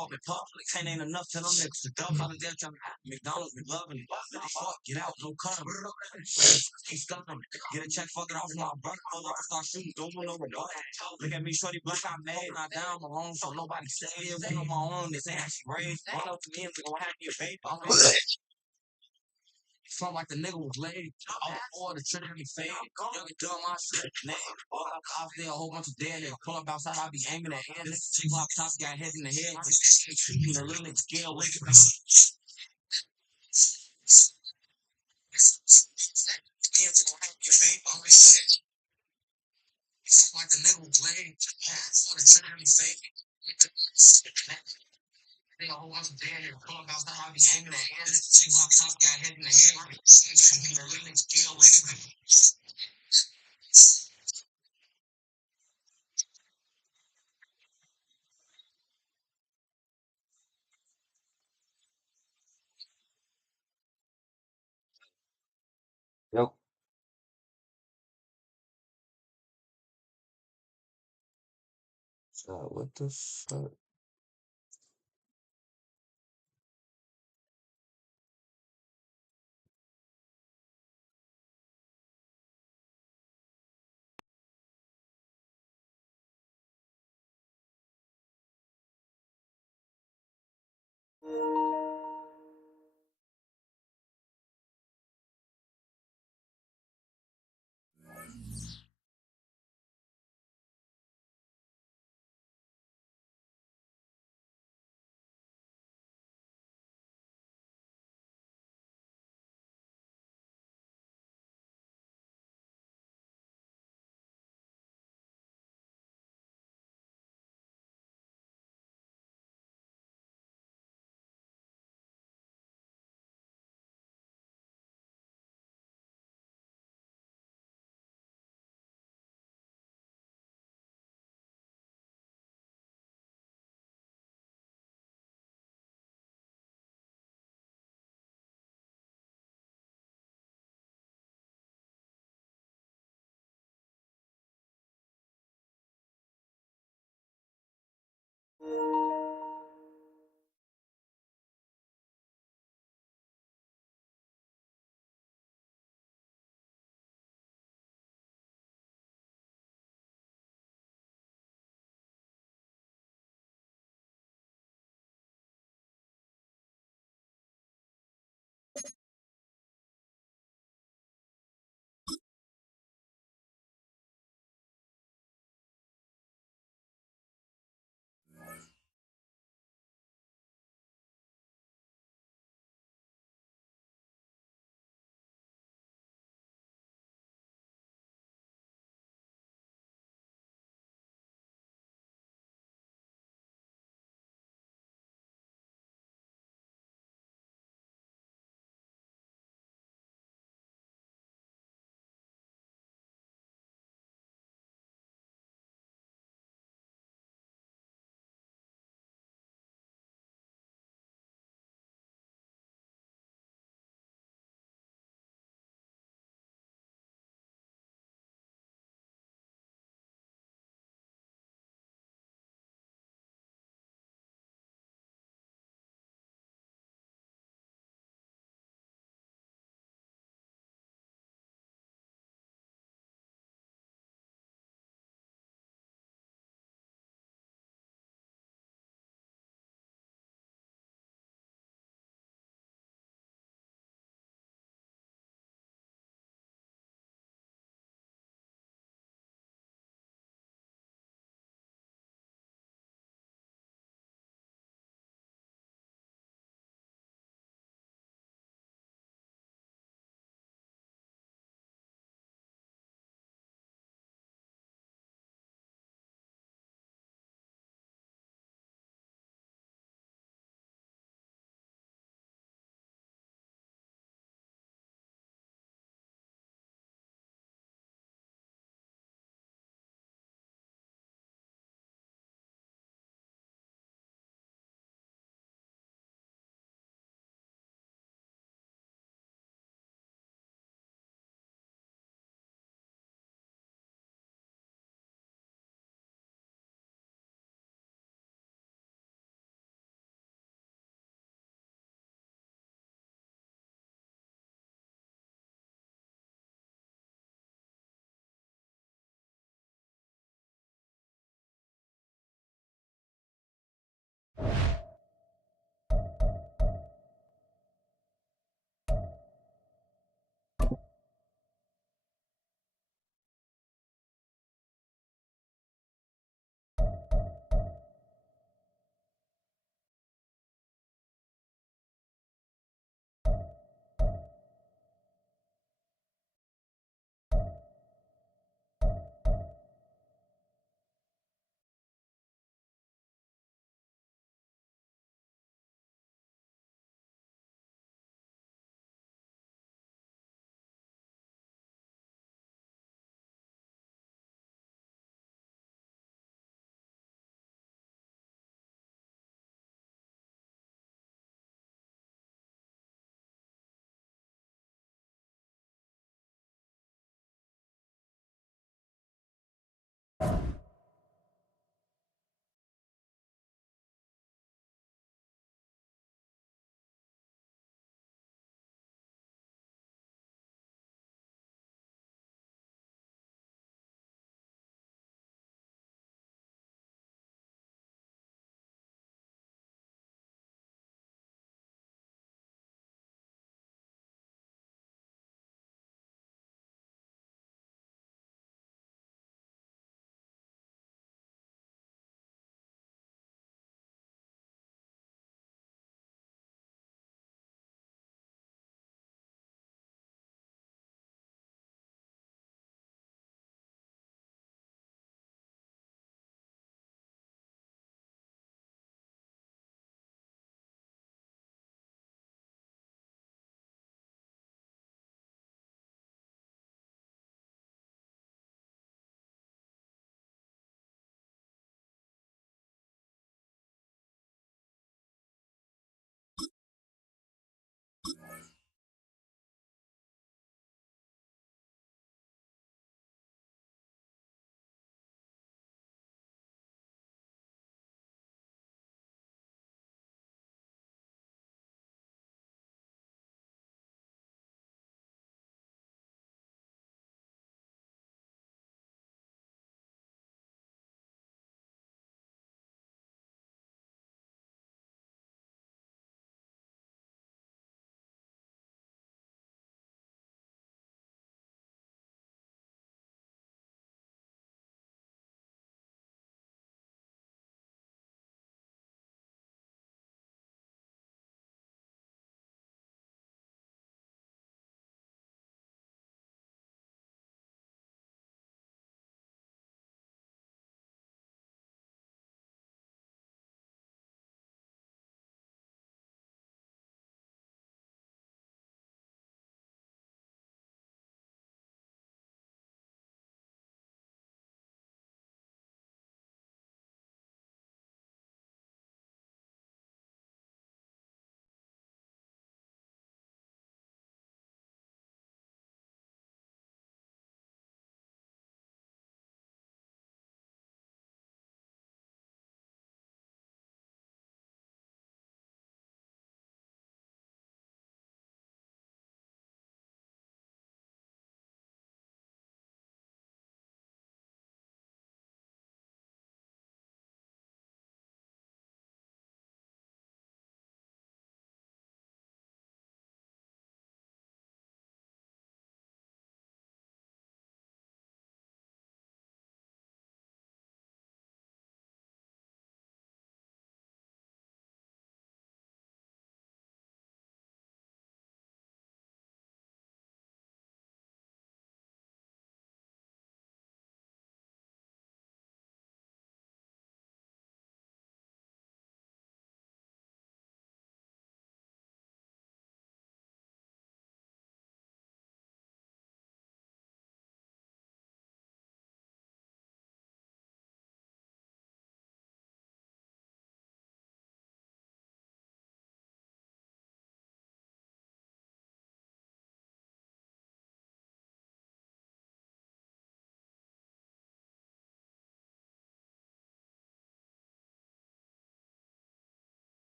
show up in public. Ain't enough to them niggas to dump out of there trying to McDonald's be loving. Fuck, get out, no cover. Keep stuffing. Get a check, fuck it off my brother. Pull up, start shooting, don't want no rebuttal. Look at me, shorty, black I made, not down my own, so nobody say it. When on my own, this ain't how she raised. All up to me, and we gon' have you a baby. Felt like the nigga was laid. All for the trigger he fade. Young and dumb, my shit. Name. Out there, a whole bunch of dead niggas. Pull up outside, I be aiming at head. T-Block top got hit in the head. The little nigga scared with it. Felt like the nigga was laid. For the trigger he fade. They a whole bunch of dead niggas. Pull up outside, I be aiming at head. T-Block top got hit in the head. The little nigga scared with it. Yo, what the fuck?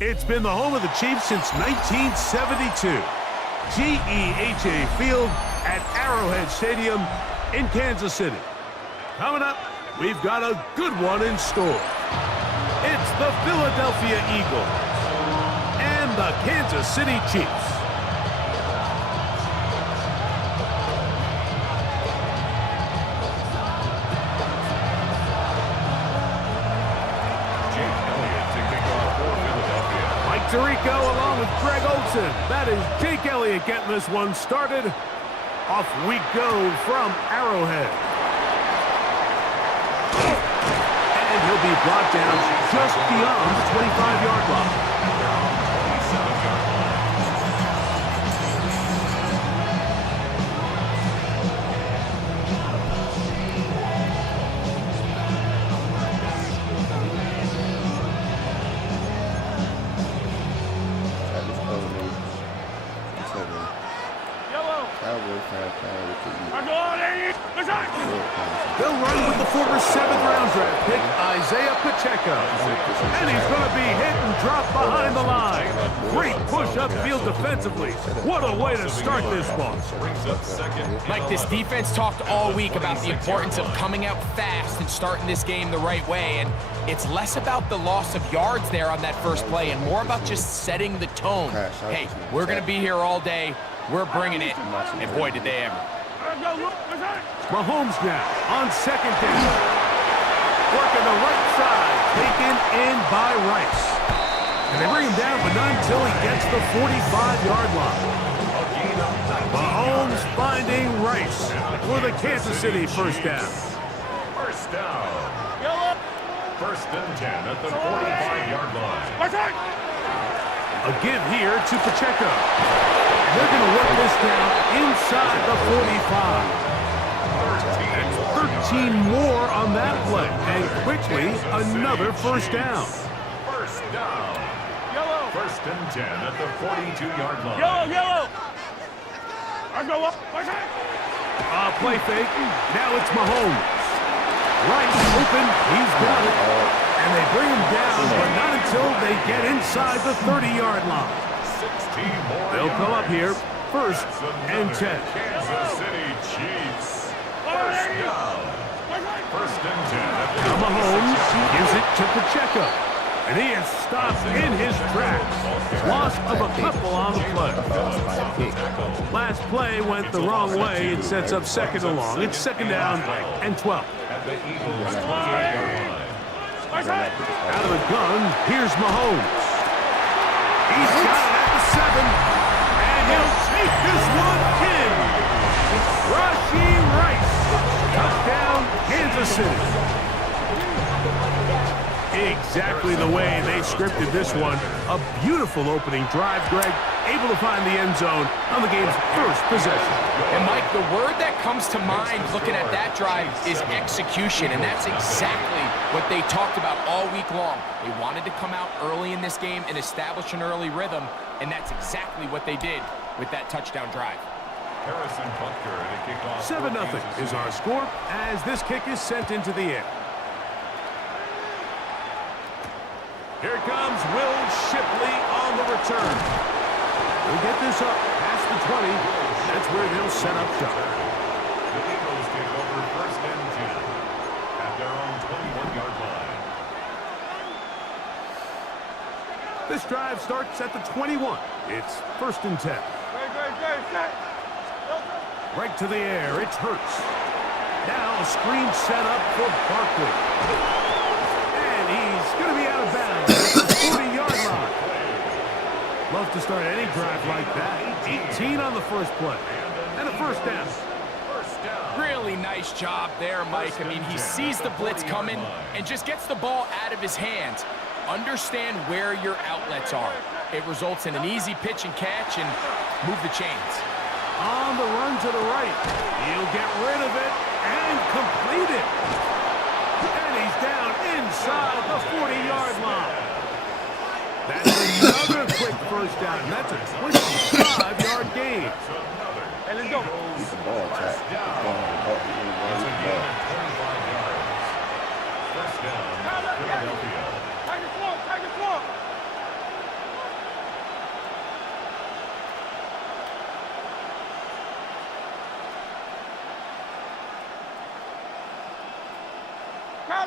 It's been the home of the Chiefs since 1972. GEHA Field at Arrowhead Stadium in Kansas City. Coming up, we've got a good one in store. It's the Philadelphia Eagles and the Kansas City Chiefs. Tirico along with Greg Olsen. That is Jake Elliott getting this one started. Off we go from Arrowhead. And he'll be brought down just beyond the 25-yard line. They'll run with the former 7th-round draft pick, Isaiah Pacheco. And he's going to be hit and dropped behind the line. Great push upfield defensively. What a way to start this ball. Mike, this defense talked all week about the importance of coming out fast and starting this game the right way. And it's less about the loss of yards there on that first play and more about just setting the tone. Hey, we're going to be here all day. We're bringing it. And boy, did they ever. Mahomes now on second down. Working the right side, taken in by Rice. And they bring him down, but not until he gets the 45-yard line. Mahomes finding Rice for the Kansas City first down. First down. First and 10 at the 45-yard line. A give here to Pacheco. They're going to work this down inside the 45. 13 more on that play, and quickly another first down. First down. First and 10 at the 42-yard line. Play fake. Now it's Mahomes. Right open. He's got it. And they bring him down, but not until they get inside the 30-yard line. They'll come up here, first and 10. Kansas City Chiefs. First down. First and 10. Now Mahomes gives it to Pacheco. And he is stopped in his tracks. Loss of a couple on the play. Last play went the wrong way. It sets up second and long. It's second down and 12. At the Eagles' 28-yard line. Out of the gun, here's Mahomes. He's got it at the 7, and he'll take this one in. Rashee Rice, touchdown, Kansas City. Exactly the way they scripted this one. A beautiful opening drive, Greg. Able to find the end zone on the game's first possession. And Mike, the word that comes to mind looking at that drive is execution, and that's exactly what they talked about all week long. They wanted to come out early in this game and establish an early rhythm, and that's exactly what they did with that touchdown drive. 7-0 is our score as this kick is sent into the air. Here comes Will Shipley on the return. He'll get this up past the 20. That's where they'll set up shop. The Eagles take over 1st and 10 at their own 21-yard line. This drive starts at the 21. It's 1st and 10. Right to the air. It's Hurts. Now a screen set up for Barkley. He's going to be out of bounds at the 40-yard line. Love to start any drive like that. 18 on the first play. And a first down. Really nice job there, Mike. I mean, he sees the blitz coming and just gets the ball out of his hands. Understand where your outlets are. It results in an easy pitch and catch and move the chains. On the run to the right. He'll get rid of it and complete it. And he's down inside the 40-yard line. That's another quick first down. That's a 25-yard gain. Hey, let's go. Keep the ball tight. It's a gain of 25 yards. First down, Philadelphia. Take it slow.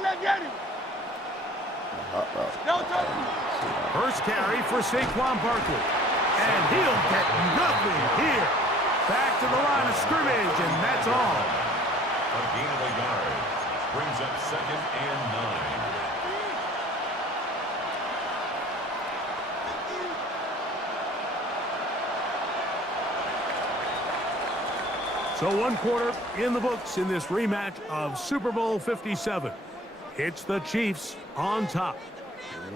Let's get him. No touch. First carry for Saquon Barkley. And he'll get nothing here. Back to the line of scrimmage, and that's all. A gain of a yard. Brings up 2nd and 9. So 1 quarter in the books in this rematch of Super Bowl 57. It's the Chiefs on top.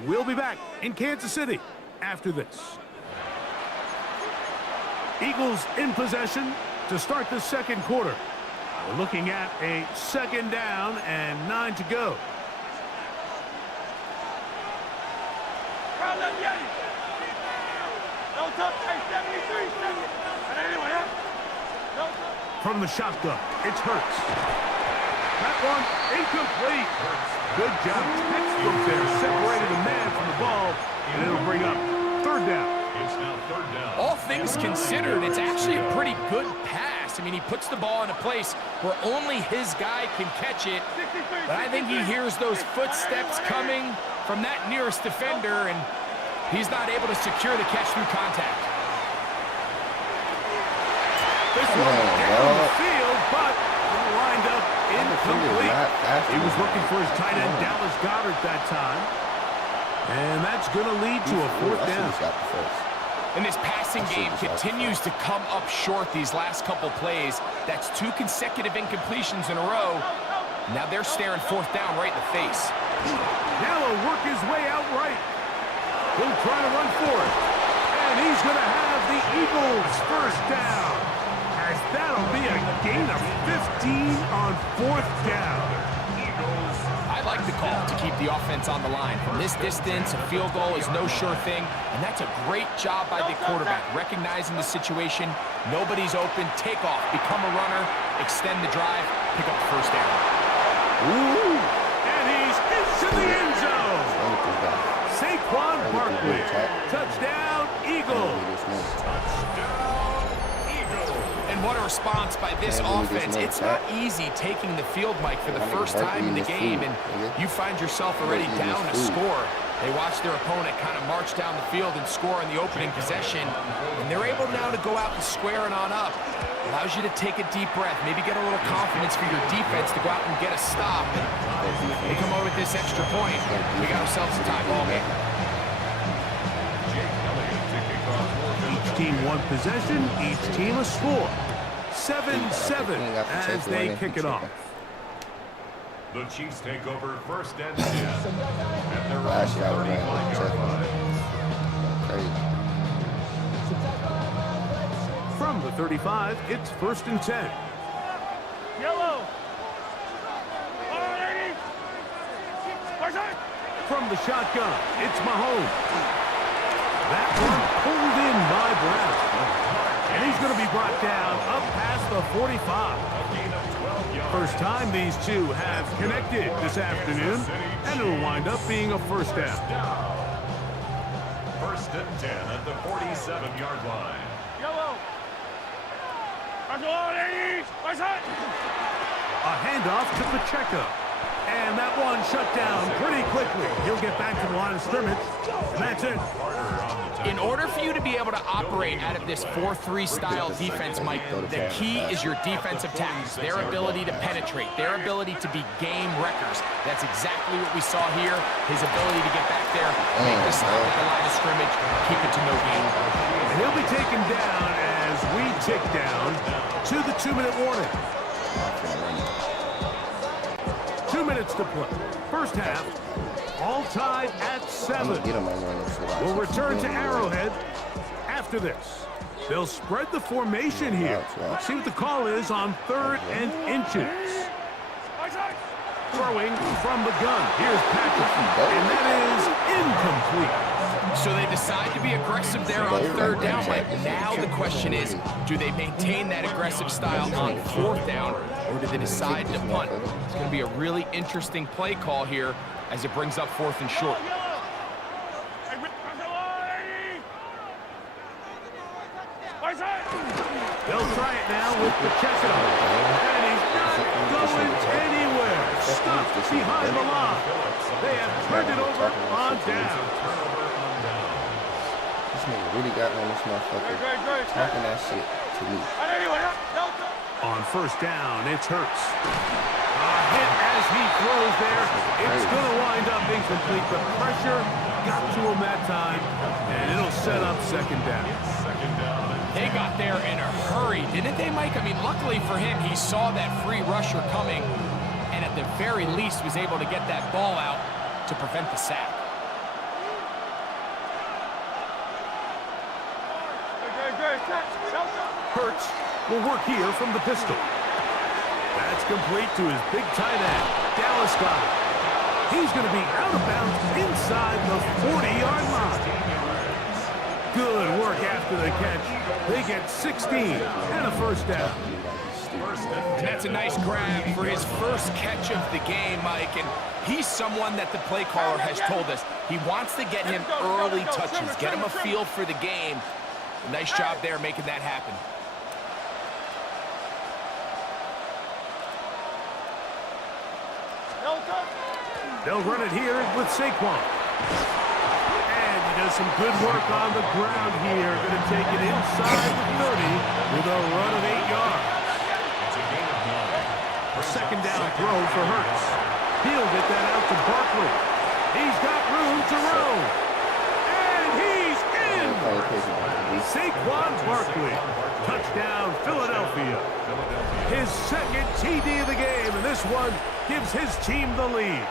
We'll be back in Kansas City after this. Eagles in possession to start the 2nd quarter. We're looking at a 2nd down and 9 to go. From the shotgun, it's Hurts. That one incomplete. Good job. Textbook there. Separated the man from the ball, and it'll bring up 3rd down. It's now 3rd down. All things considered, it's actually a pretty good pass. I mean, he puts the ball in a place where only his guy can catch it. But I think he hears those footsteps coming from that nearest defender, and he's not able to secure the catch through contact. This one down the field, but lined up incomplete. He was looking for his tight end, Dallas Goedert, that time. And that's going to lead to a 4th down. And this passing game continues to come up short these last couple plays. That's 2 consecutive incompletions in a row. Now they're staring 4th down right in the face. Now he'll work his way out right. He'll try to run for it. And he's going to have the Eagles' 1st down. As that'll be a gain of 15 on 4th down. I like the call to keep the offense on the line. From this distance, a field goal is no sure thing, and that's a great job by the quarterback, recognizing the situation. Nobody's open. Take off, become a runner, extend the drive, pick up the 1st down. Ooh, and he's into the end zone. Saquon Barkley, touchdown, Eagles. And what a response by this offense. It's not easy taking the field, Mike, for the first time in the game, and you find yourself already down a score. They watch their opponent kind of march down the field and score in the opening possession, and they're able now to go out and square it on up. Allows you to take a deep breath, maybe get a little confidence for your defense to go out and get a stop. And they come over with this extra point. We got ourselves a tie ball game. Jake Elliott team one possession, each team a score. 7-7 as they kick it off. The Chiefs take over first and 10 at their own 35-yard line. From the 35, it's first and 10. Yellow. From the shotgun, it's Mahomes. That one pulled in by Brown. And he's going to be brought down up past the 45. First time these two have connected this afternoon, and it'll wind up being a first down. First and 10 at the 47-yard line. Yellow. A handoff to Pacheco. And that one shut down pretty quickly. He'll get back to the line of scrimmage, and that's it. In order for you to be able to operate out of this 4-3 style defense, Mike, the key is your defensive tackles, their ability to penetrate, their ability to be game wreckers. That's exactly what we saw here. His ability to get back there, make the stop at the line of scrimmage, keep it to no gain. And he'll be taken down as we tick down to the 2-minute warning. 2 minutes to play. First half, all tied at 7. We'll return to Arrowhead after this. They'll spread the formation here. See what the call is on 3rd and inches. Throwing from the gun. Here's Patrick, and that is incomplete. So they decide to be aggressive there on 3rd down, Mike. Now the question is, do they maintain that aggressive style on 4th down, or do they decide to punt? It's going to be a really interesting play call here as it brings up 4th and short. They'll try it now with Pacheco. And he's not going anywhere. Stuck behind the line. They have turned it over on down. This nigga really got on this motherfucker talking that shit to me. On first down, it's Hurts. A hit as he throws there. It's going to wind up incomplete. The pressure got to him that time, and it'll set up 2nd down. They got there in a hurry, didn't they, Mike? I mean, luckily for him, he saw that free rusher coming, and at the very least was able to get that ball out to prevent the sack. Hurts will work here from the pistol. That's complete to his big tight end. Dallas got it. He's going to be out of bounds inside the 40-yard line. Good work after the catch. They get 16 and a first down. And that's a nice grab for his first catch of the game, Mike. And he's someone that the play caller has told us he wants to get him early touches, get him a feel for the game. Nice job there making that happen. They'll run it here with Saquon. And he does some good work on the ground here. Going to take it inside the 30 with a run of 8 yards. A 2nd down throw for Hurts. He'll get that out to Barkley. He's got room to roam. And he's in! Saquon Barkley. Touchdown, Philadelphia. His 2nd TD of the game, and this one gives his team the lead.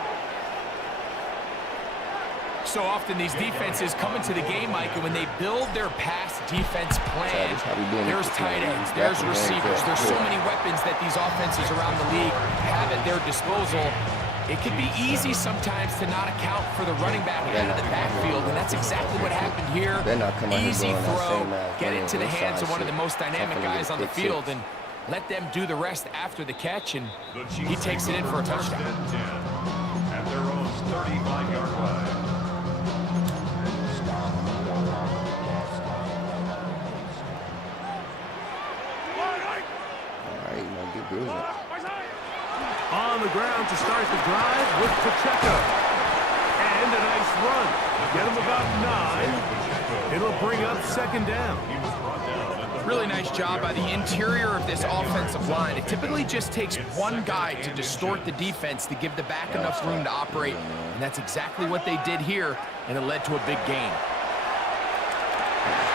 So often these defenses come into the game, Mike, and when they build their pass defense plan, there's tight ends, there's receivers, there's so many weapons that these offenses around the league have at their disposal. It can be easy sometimes to not account for the running back out of the backfield, and that's exactly what happened here. Easy throw, get it to the hands of one of the most dynamic guys on the field, and let them do the rest after the catch, and he takes it in for a touchdown. At their own 35-yard line. On the ground to start the drive with Pacheco. And a nice run. Get him about 9. It'll bring up 2nd down. Really nice job by the interior of this offensive line. It typically just takes one guy to distort the defense to give the back enough room to operate. And that's exactly what they did here, and it led to a big gain.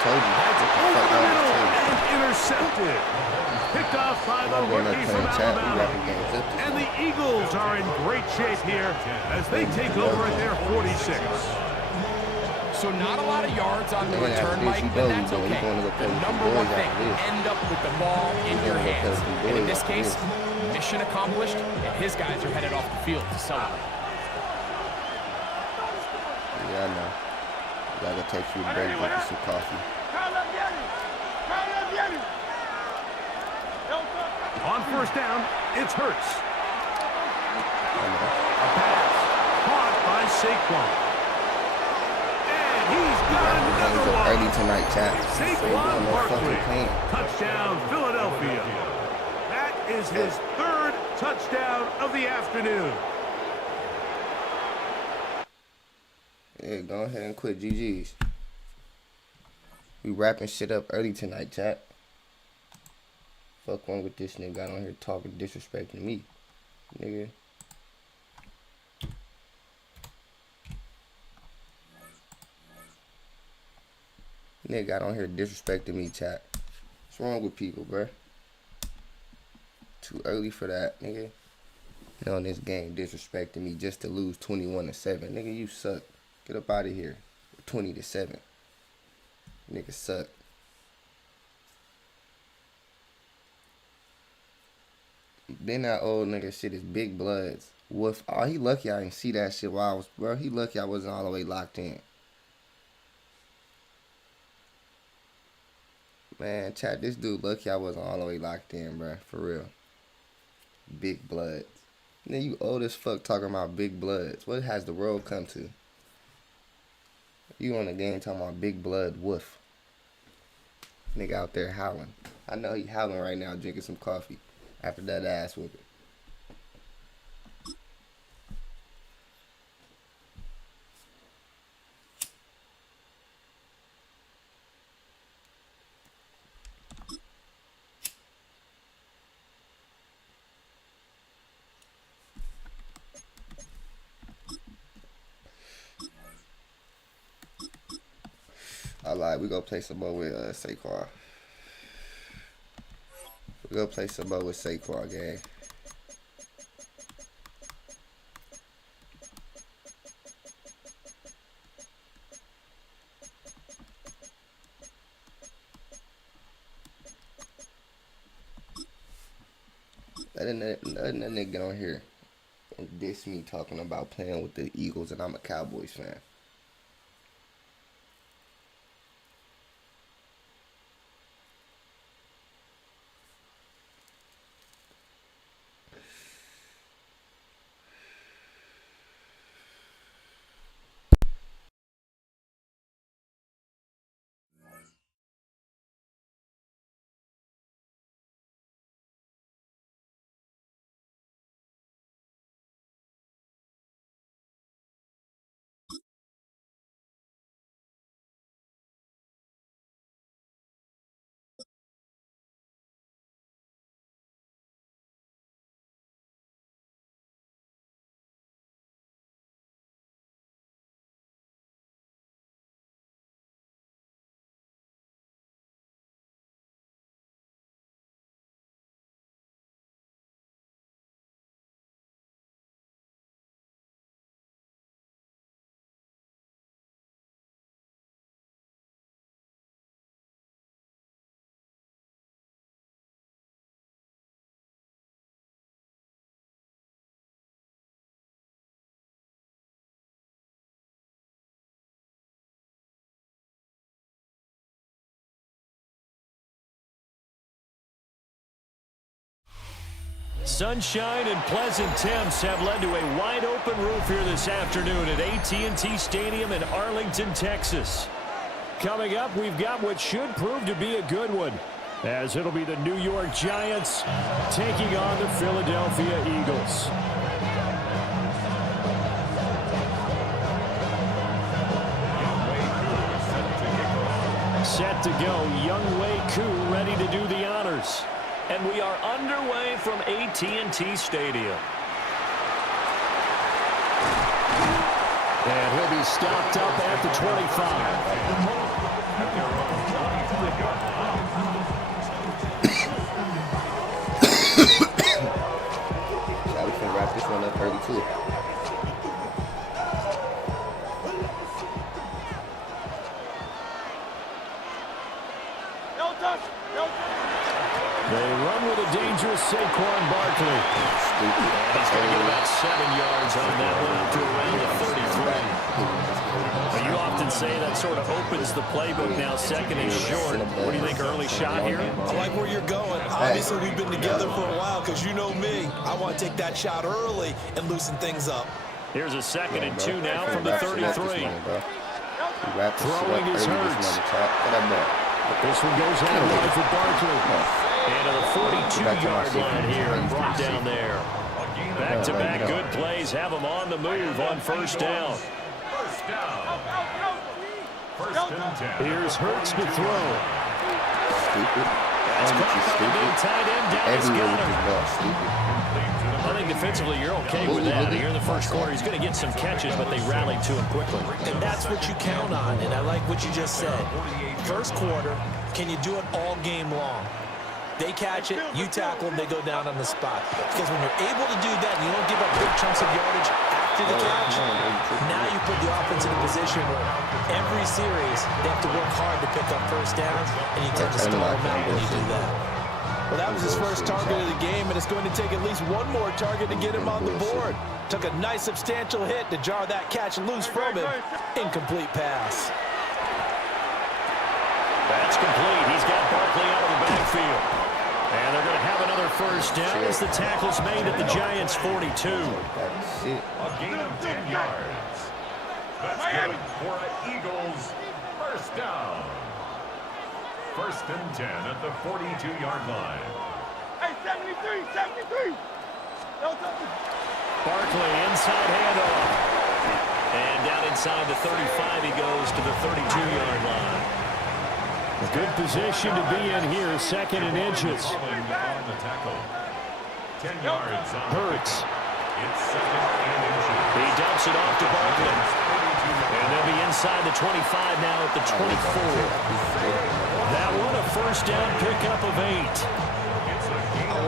told you. That's over the middle and intercepted. Picked off by the rookie from Alabama. And the Eagles are in great shape here as they take over at their 46. So not a lot of yards on the return, Mike, but that's okay. The number one thing, end up with the ball in your hands. And in this case, mission accomplished, and his guys are headed off the field to celebrate. Yeah, I know. Gotta take you a break, get you some coffee. On first down, it's Hurts. A pass caught by Saquon. And he's got another one. Early tonight, chat. Saquon Barkley. Touchdown, Philadelphia. That is his third touchdown of the afternoon. Yeah, go ahead and quit GG's. We wrapping shit up early tonight, chat. Fuck one with this nigga on here talking, disrespecting me. Nigga. Nigga got on here disrespecting me, chat. What's wrong with people, bruh? Too early for that, nigga. You know, in this game, disrespecting me just to lose 21-7. Nigga, you suck. Get up out of here. 20-7. Nigga suck. Then that old nigga shit is Big Bloods. Wolf. Oh, he lucky I didn't see that shit while I was, bro. He lucky I wasn't all the way locked in. Man, chat, this dude lucky I wasn't all the way locked in, bro. For real. Big Bloods. Then you old as fuck talking about Big Bloods. What has the world come to? You on the game talking about Big Blood Wolf. Nigga out there howling. I know he howling right now drinking some coffee after that ass whooping. I lied. We gonna play some more with Saquon. We gonna play some more with Saquon, gang. Letting that nigga get on here and diss me talking about playing with the Eagles, and I'm a Cowboys fan. Sunshine and pleasant temps have led to a wide-open roof here this afternoon at AT&T Stadium in Arlington, Texas. Coming up, we've got what should prove to be a good one, as it'll be the New York Giants taking on the Philadelphia Eagles. Set to go, Young Wei Koo ready to do the honors. And we are underway from AT&T Stadium. And he'll be stopped up at the 25. at their own 25-yard line. Yeah, we can wrap this one up early too. They run with a dangerous Saquon Barkley. Stupid. And he's going to get about 7 yards on that one up to around the 33. But you often say that sort of opens the playbook now, second and short. What do you think, early shot here? I like where you're going. Obviously, we've been together for a while because you know me. I want to take that shot early and loosen things up. Here's a 2nd and 2 now from the 33. Throwing his Hurts. This one goes out wide for Barkley. And to the 42-yard line here and brought down there. Back-to-back good plays have them on the move on first down. First down. First and 10. Here's Hurts to throw. Stupid. That's caught by the big tight end. Dallas Everywhere got with him. this ball. Stupid. I think defensively you're okay with that. Here in the first quarter, he's going to get some catches, but they rallied to him quickly. And that's what you count on, and I like what you just said. First quarter, can you do it all game long? They catch it, you tackle them, they go down on the spot. Because when you're able to do that, and you don't give up big chunks of yardage after the catch, now you put the offense in a position where every series they have to work hard to pick up first downs, and you tend to stall them out when you do that. Well, that was his first target of the game, and it's going to take at least one more target to get him on the board. Took a nice substantial hit to jar that catch loose from him. Incomplete pass. That's complete. He's got Barkley out of the backfield. And they're going to have another first down as the tackle's made at the Giants' 42. A gain of 10 yards. That's good for an Eagles first down. First and 10 at the 42-yard line. Hey, 73. Barkley inside handoff. And down inside the 35 he goes to the 32-yard line. A good position to be in here, 2nd and inches. On the tackle. 10 yards on Hurts. It's 2nd and inches. He dumps it off to Barkley. And they'll be inside the 25 now at the 24. That one a first down pickup of 8. I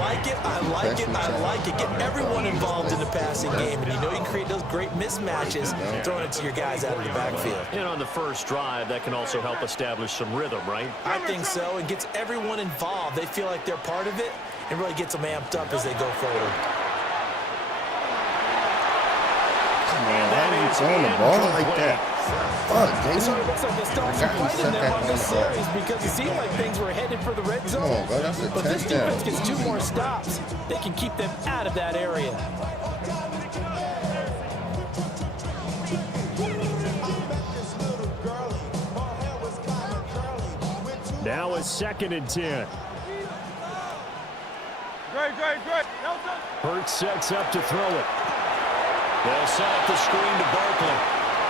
like it. Get everyone involved in the passing game. And you know you can create those great mismatches throwing it to your guys out of the backfield. And on the first drive, that can also help establish some rhythm, right? I think so. It gets everyone involved. They feel like they're part of it and really gets them amped up as they go forward. Come on, why are you throwing the ball like that? Fuck, Jason. It looks like they started fighting them on this series because it seemed like things were headed for the red zone. Come on, bro, that's a But this touchdown. defense gets 2 more stops. They can keep them out of that area. Now it's 2nd and 10. Great. Hurts sets up to throw it. They'll set up the screen to Barkley.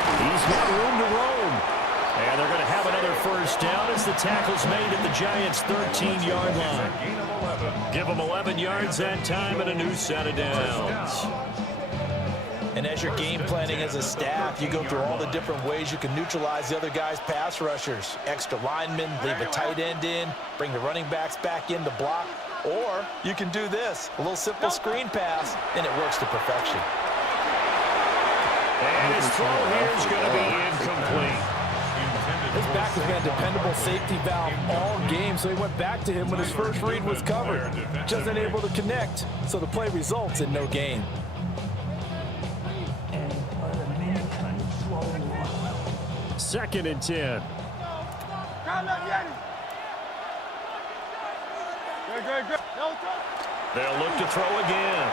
He's got room to roam. And they're going to have another first down as the tackle's made at the Giants' 13-yard line. Give them 11 yards that time and a new set of downs. And as you're game planning as a staff, you go through all the different ways you can neutralize the other guy's pass rushers. Extra linemen, leave a tight end in, bring the running backs back in to block. Or you can do this, a little simple screen pass, and it works to perfection. And his throw here is going to be incomplete. This back has been a dependable safety valve all game, so he went back to him when his first read was covered. Just unable to connect, so the play results in no gain. Second and 10. They'll look to throw again.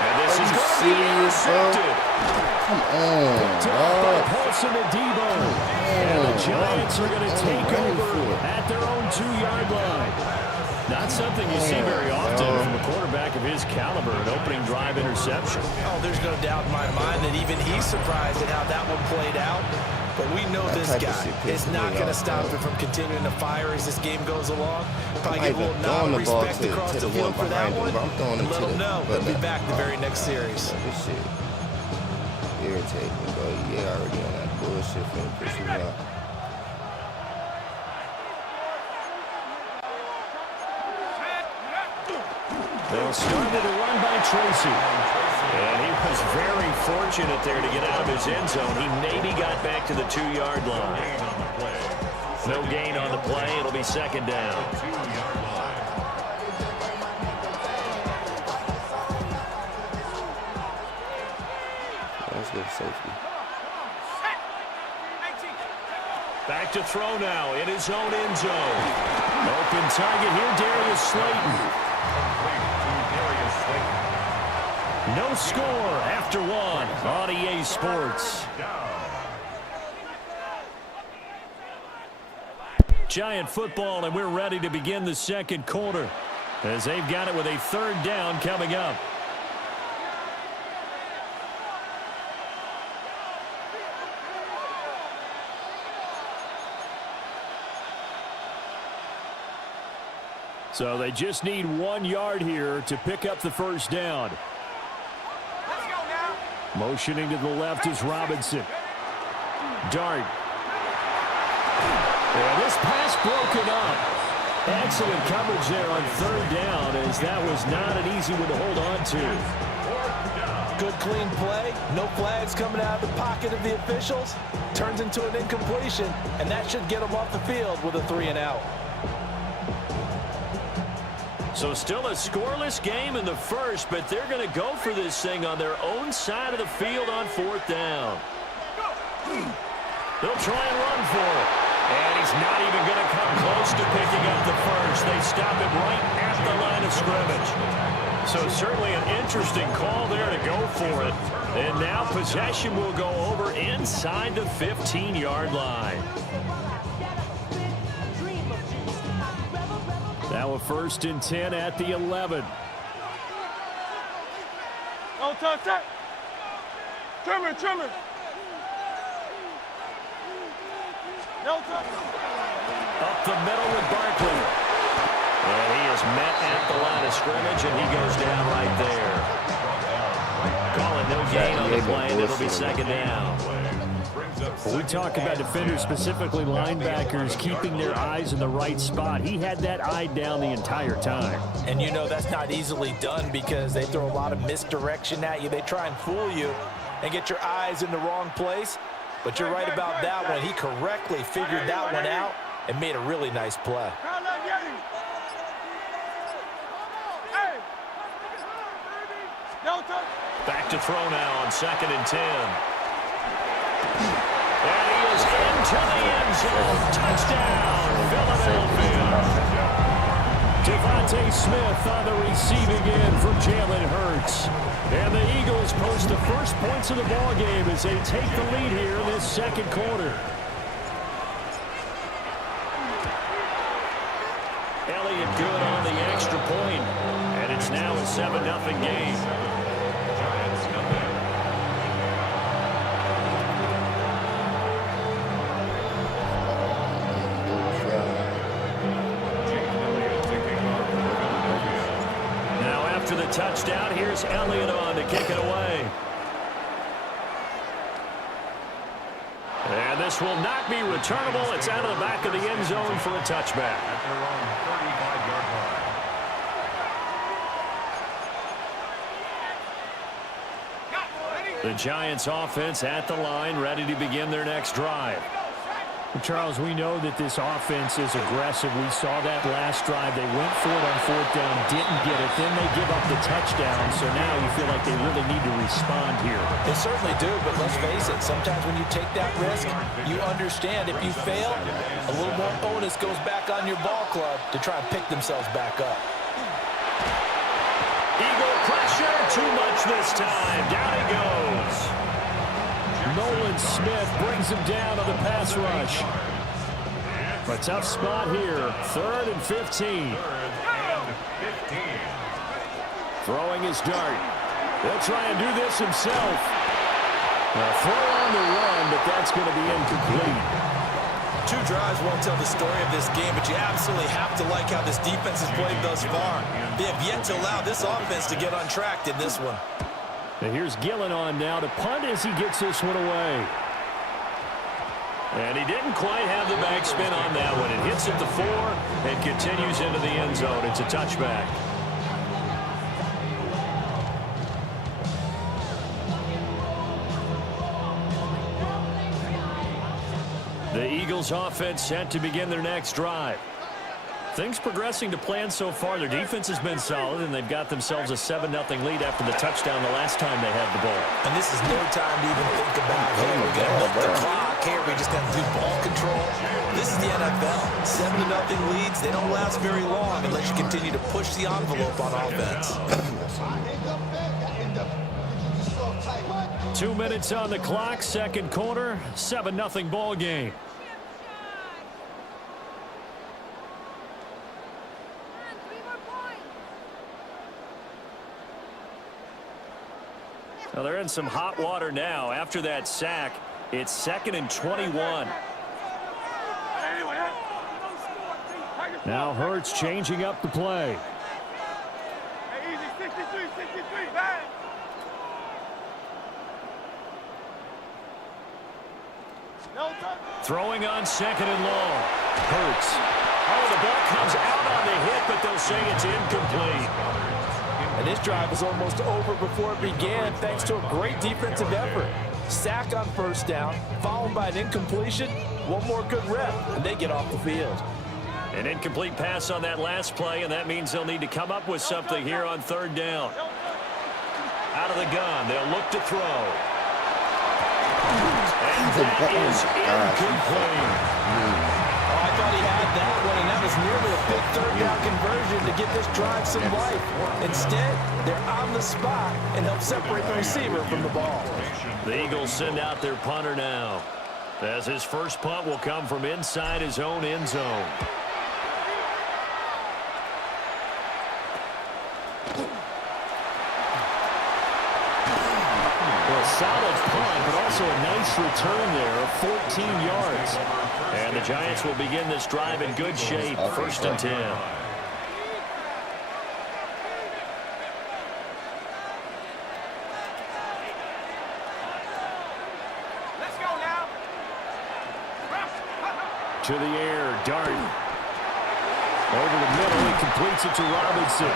And this is going to be intercepted. Come on, by Paulson and Debo. And the Giants are going to take over at their own 2-yard line. Not something you see very often from a quarterback of his caliber, an opening drive interception. Oh, there's no doubt in my mind that even he's surprised at how that one played out. But we know this guy is not going to stop him from continuing to fire as this game goes along. Probably give a little nod of respect across the field for that one. And let him know he'll be back the very next series. This shit irritating, bro. Yeah, already on that bullshit finna piss me off. They'll start with a run by Tracy. And he was very fortunate there to get out of his end zone. He maybe got back to the 2-yard line. No gain on the play. It'll be second down. Let's go safety. Back to throw now in his own end zone. Open target here, Darius Slayton. No score after one on EA Sports. Giant football, and we're ready to begin the second quarter as they've got it with a 3rd down coming up. So they just need 1 yard here to pick up the first down. Let's go now. Motioning to the left is Robinson. Dart. And this pass broken up. Excellent coverage there on 3rd down, as that was not an easy one to hold on to. Good clean play. No flags coming out of the pocket of the officials. Turns into an incompletion, and that should get them off the field with a 3-and-out. So still a scoreless game in the first, but they're going to go for this thing on their own side of the field on 4th down. They'll try and run for it. And he's not even going to come close to picking up the first. They stop him right at the line of scrimmage. So certainly an interesting call there to go for it. And now possession will go over inside the 15-yard line. Now a 1st and 10 at the 11. Oh, touch that. Trimmer. No touch. Up the middle with Barkley. And he is met at the line of scrimmage, and he goes down right there. Call it no gain on the play, and it'll be second down. When we talk about defenders, specifically linebackers, keeping their eyes in the right spot, he had that eye down the entire time. And you know that's not easily done because they throw a lot of misdirection at you. They try and fool you and get your eyes in the wrong place. But you're right about that one. He correctly figured that one out and made a really nice play. Back to throw now on 2nd and 10. And he is into the end zone. Touchdown, Philadelphia. Devontae Smith on the receiving end for Jalen Hurts. And the Eagles post the first points of the ball game as they take the lead here in this second quarter. Elliott good on the extra point, and it's now a 7-0 game. Touchdown. Here's Elliott on to kick it away. And this will not be returnable. It's out of the back of the end zone for a touchback. The Giants offense at the line, ready to begin their next drive. Charles, we know that this offense is aggressive. We saw that last drive. They went for it on 4th down, didn't get it. Then they give up the touchdown, so now you feel like they really need to respond here. They certainly do, but let's face it. Sometimes when you take that risk, you understand if you fail, a little more onus goes back on your ball club to try and pick themselves back up. Eagle pressure, too much this time. Down he goes. Nolan Smith brings him down on the pass rush. A tough spot here. 3rd and 15. Throwing his dart. He'll try and do this himself. A throw on the run, but that's going to be incomplete. 2 drives won't tell the story of this game, but you absolutely have to like how this defense has played thus far. They have yet to allow this offense to get untracked in this one. And here's Gillen on now to punt as he gets this one away. And he didn't quite have the backspin on that one. It hits at the 4 and continues into the end zone. It's a touchback. The Eagles offense set to begin their next drive. Things progressing to plan so far. Their defense has been solid, and they've got themselves a 7-0 lead after the touchdown the last time they had the ball. And this is no time to even think about, hey, we're going to milk the clock. Here, we just got to do ball control. This is the NFL. 7-0 leads. They don't last very long unless you continue to push the envelope on offense. 2 minutes on the clock, second quarter, 7-0 ball game. Well, they're in some hot water now. After that sack, it's 2nd and 21. Now Hurts changing up the play. Hey, easy, 63, 63, man. Throwing on 2nd and long. Hurts. Oh, the ball comes out on the hit, but they'll say it's incomplete. And this drive was almost over before it began thanks to a great defensive effort. Sack on first down, followed by an incompletion. One more good rep, and they get off the field. An incomplete pass on that last play, and that means they'll need to come up with something here on 3rd down. Out of the gun, they'll look to throw. And that is incomplete. Oh, I thought he had that one, and that was nearly a big 3rd down conversion to give this drive some life. Instead, they're on the spot and help separate the receiver from the ball. The Eagles send out their punter now, as his first punt will come from inside his own end zone. Solid punt, but also a nice return there of 14 yards. And the Giants will begin this drive in good shape, 1st and 10. Let's go now. To the air, Dart. Over the middle, he completes it to Robinson.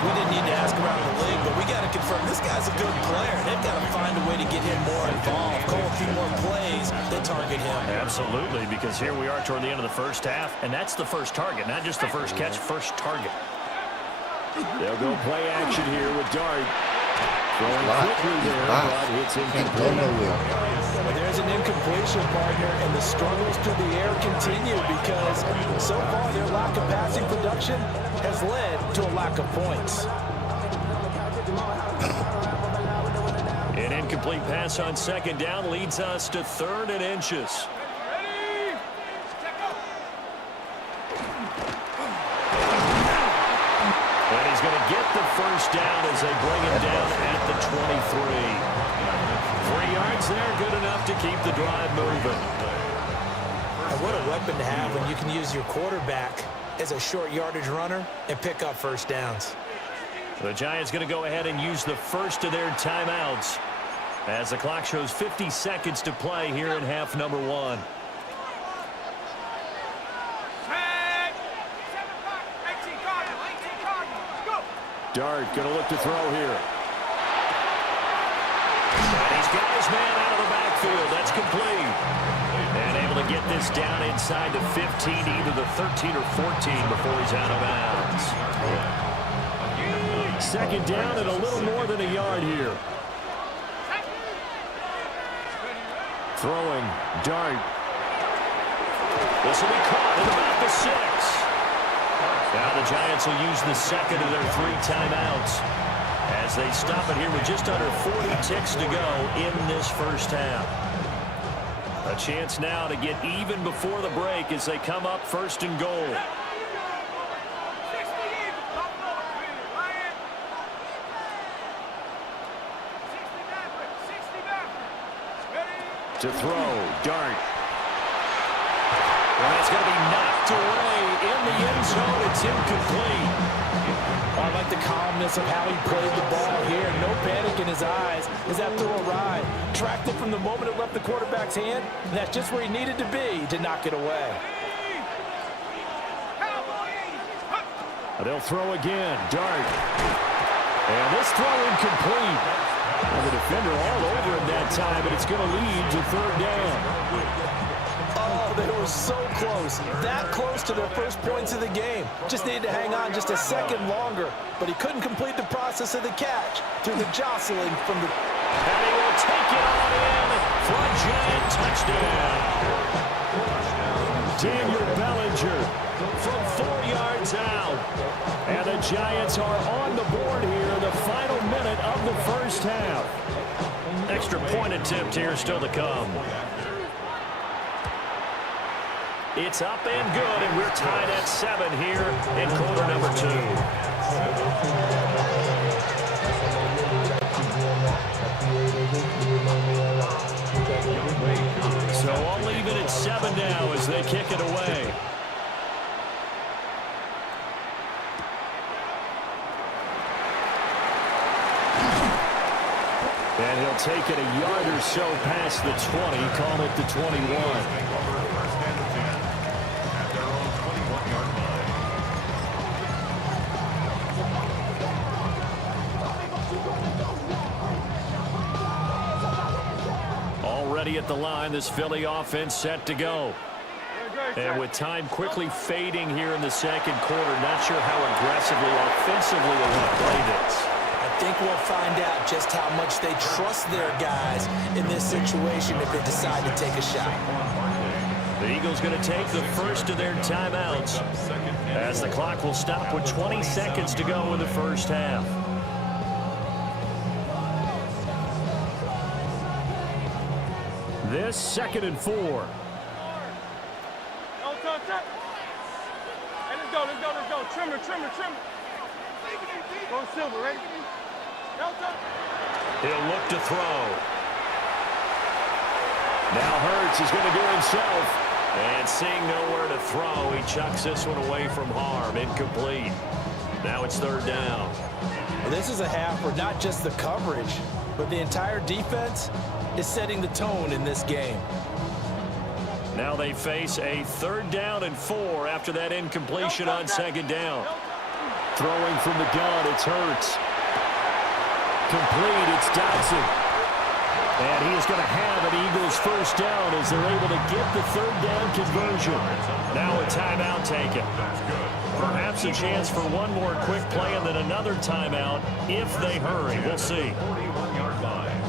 We didn't need to ask around the league, but we got to confirm this guy's a good player. They've got to find a way to get him more involved, call a few more plays that target him. Absolutely, because here we are toward the end of the first half, and that's the first target, not just the first catch, first target. They'll go play action here with Dart. Throwing quickly there, but it's incomplete. Well, there's an incompletion, partner, and the struggles through the air continue because so far their lack of passing production has led to a lack of points. An incomplete pass on 2nd down leads us to 3rd and inches. And he's going to get the first down as they bring him down at the 23. 3 yards there, good enough to keep the drive moving. And what a weapon to have when you can use your quarterback as a short yardage runner and pick up first downs. The Giants going to go ahead and use the first of their timeouts as the clock shows 50 seconds to play here in half number 1. Dart going to look to throw here. And he's got his man out of the backfield. That's complete. And able to get this down inside the 15, either the 13 or 14 before he's out of bounds. 2nd down and a little more than a yard here. Throwing, Dart. This will be caught at about the 6. Now the Giants will use the 2nd of their 3 timeouts as they stop it here with just under 40 ticks to go in this first half. A chance now to get even before the break as they come up 1st and goal. To throw, Dart. And that's going to be knocked away in the end zone. It's incomplete. I like the calmness of how he played the ball here. No panic in his eyes as that throw arrived. Tracked it from the moment it left the quarterback's hand. And that's just where he needed to be to knock it away. They'll throw again. Dart. And this throw incomplete. And the defender all over him that time, but it's going to lead to 3rd down. Oh, they were so close. That close to their first points of the game. Just needed to hang on just a second longer. But he couldn't complete the process of the catch through the jostling from the... And he will take it on in for a giant touchdown. Daniel Bellinger from 4 yards out. And the Giants are on the board here in the final minute of the first half. Extra point attempt here still to come. It's up and good, and we're tied at 7 here in quarter number 2. So I'll leave it at 7 now as they kick it away. And he'll take it a yard or so past the 20, call it the 21. Already at the line, this Philly offense set to go. And with time quickly fading here in the second quarter, not sure how aggressively, offensively they want to play this. I think we'll find out just how much they trust their guys in this situation if they decide to take a shot. The Eagles going to take the first of their timeouts as the clock will stop with 20 seconds to go in the first half. This 2nd and 4. Hey, let's go. Trimmer. Go Silver, ready? He'll look to throw. Now Hurts is going to do it himself. And seeing nowhere to throw, he chucks this one away from harm. Incomplete. Now it's 3rd down. Well, this is a half where not just the coverage, but the entire defense is setting the tone in this game. Now they face a 3rd down and 4 after that incompletion on 2nd down. Throwing from the gun, it's Hurts. Complete, it's Dotson. And he is going to have an Eagles first down as they're able to get the 3rd down conversion. Now a timeout taken. Perhaps a chance for one more quick play and then another timeout if they hurry. We'll see. 41-yard line.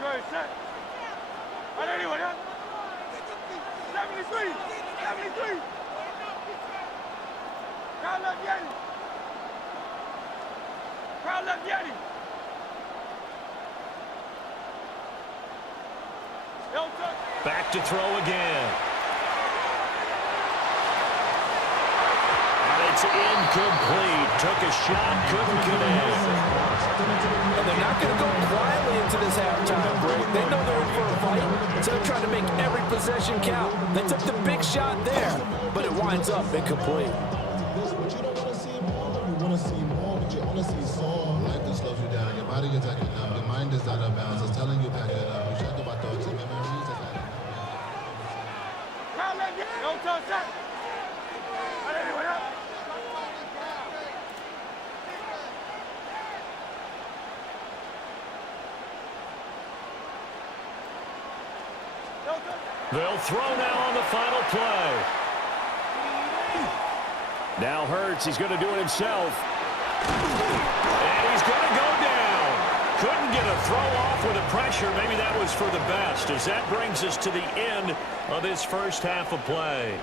Great, set. Right anyway, huh? 73. Crowd left Yeti. Back to throw again. And it's incomplete. Took a shot, couldn't connect. And they're not going to go quietly into this halftime break. They know they're in for a fight, so they're trying to make every possession count. They took the big shot there, but it winds up incomplete. But you don't want to see more. You want to see more, but you want to see Saul. Life that slows you down. Your body is acting up. Your mind is out of bounds. It's telling you back it up. You check about those memories. Don't touch that. Right anyway, huh? They'll throw now on the final play. Now Hurts, he's going to do it himself. And he's going to go down. Couldn't get a throw off with the pressure. Maybe that was for the best, as that brings us to the end of this first half of play.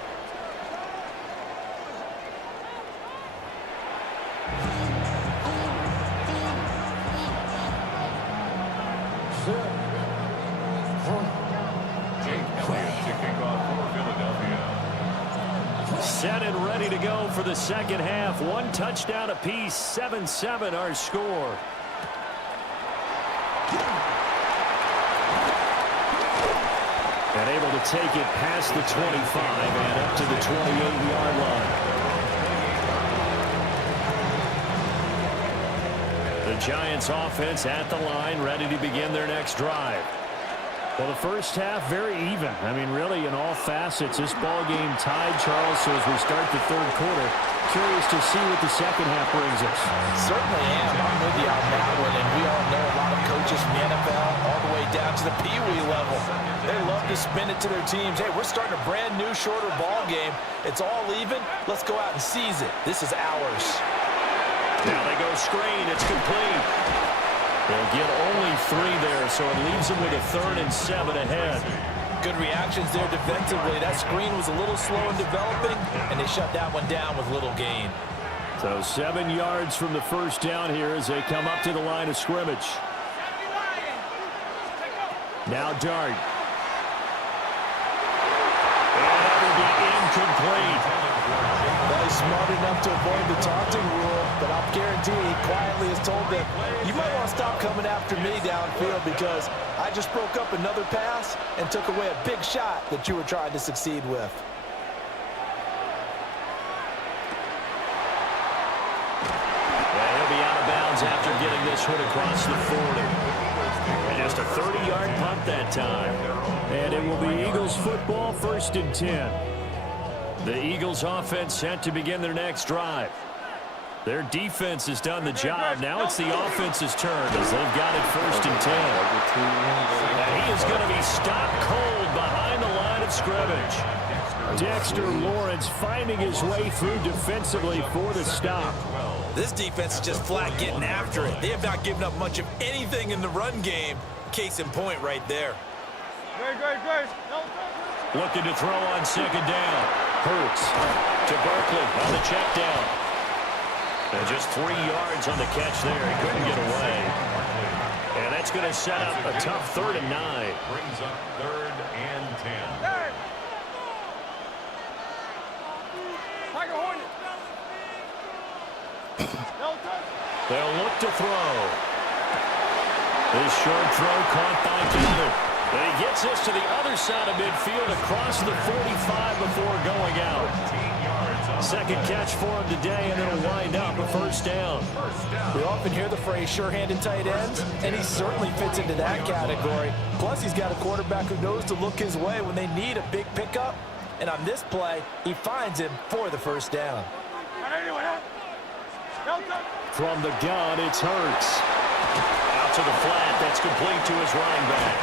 Set and ready to go for the second half. One touchdown apiece, 7-7 our score. And able to take it past the 25 and up to the 28-yard line. The Giants offense at the line, ready to begin their next drive. Well, the first half, very even. I mean, really, in all facets, this ball game tied, Charles. So as we start the third quarter, curious to see what the second half brings us. Certainly am. I'm with you on that one. And we all know a lot of coaches from the NFL all the way down to the Pee-wee level. They love to spin it to their teams. Hey, we're starting a brand new, shorter ball game. It's all even. Let's go out and seize it. This is ours. Now they go screen. It's complete. They'll get only 3 there, so it leaves them with a 3rd and 7 ahead. Good reactions there defensively. That screen was a little slow in developing, and they shut that one down with little gain. So 7 yards from the first down here as they come up to the line of scrimmage. Now Dart. And it'll be incomplete. Well, he's smart enough to avoid the taunting rule, but I'll guarantee he quietly has told them, you might want to stop coming after me downfield because I just broke up another pass and took away a big shot that you were trying to succeed with. Yeah, he'll be out of bounds after getting this one across the 40. And just a 30-yard punt that time. And it will be Eagles football, 1st and 10. The Eagles offense set to begin their next drive. Their defense has done the job. Now it's the offense's turn as they've got it 1st and 10. And he is going to be stopped cold behind the line of scrimmage. Dexter Lawrence finding his way through defensively for the stop. This defense is just flat getting after it. They have not given up much of anything in the run game. Case in point right there. Great. Looking to throw on 2nd down. Hurts to Barkley on the check down. And just 3 yards on the catch there. He couldn't get away. And that's going to set up a tough 3rd and 9. Brings up 3rd and 10. They'll look to throw. This short throw caught by Taylor. And he gets this to the other side of midfield across the 45 before going out. 2nd catch for him today, and it'll wind up a 1st down. We often hear the phrase sure-handed tight ends, and he certainly fits into that category. Plus, he's got a quarterback who knows to look his way when they need a big pickup. And on this play, he finds him for the 1st down. From the gun, it's Hurts. Out to the flat. That's complete to his running back.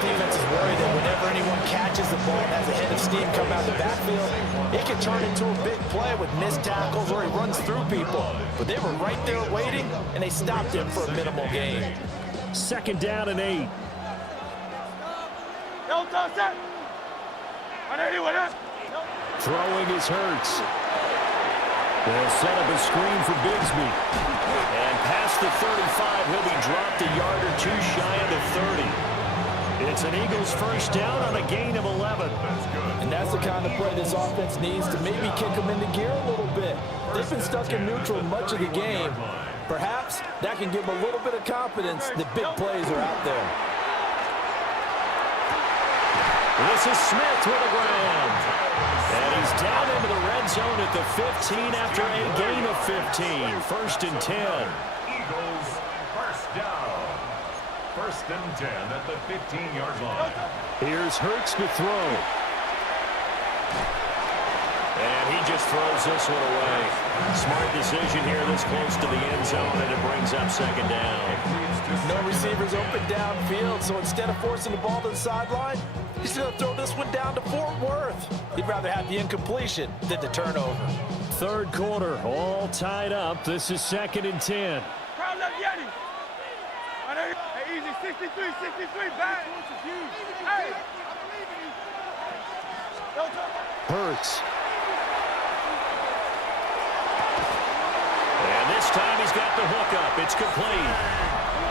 Defense is worried that whenever anyone catches the ball and has a head of steam come out of the backfield, it can turn into a big play with missed tackles or he runs through people. But they were right there waiting, and they stopped him for a minimal gain. 2nd down and 8. Throwing is Hurts. They'll set up a screen for Bigsby. And past the 35, he'll be dropped a yard or 2 shy of the 30. It's an Eagles 1st down on a gain of 11. And that's the kind of play this offense needs to maybe kick them into gear a little bit. They've been stuck in neutral much of the game. Perhaps that can give them a little bit of confidence that big plays are out there. This is Smith with a grab. And he's down into the red zone at the 15 after a gain of 15. 1st and 10. Eagles 1st down. 1st and 10 at the 15-yard line. Here's Hurts to throw. And he just throws this one away. Smart decision here this close to the end zone, and it brings up 2nd down. No receivers open downfield, so instead of forcing the ball to the sideline, he's going to throw this one down to Fort Worth. He'd rather have the incompletion than the turnover. 3rd quarter, all tied up. This is 2nd and 10. Crowd left Yeti. Hey, easy, 63, back. Hey. Hurts. And this time he's got the hook up. It's complete.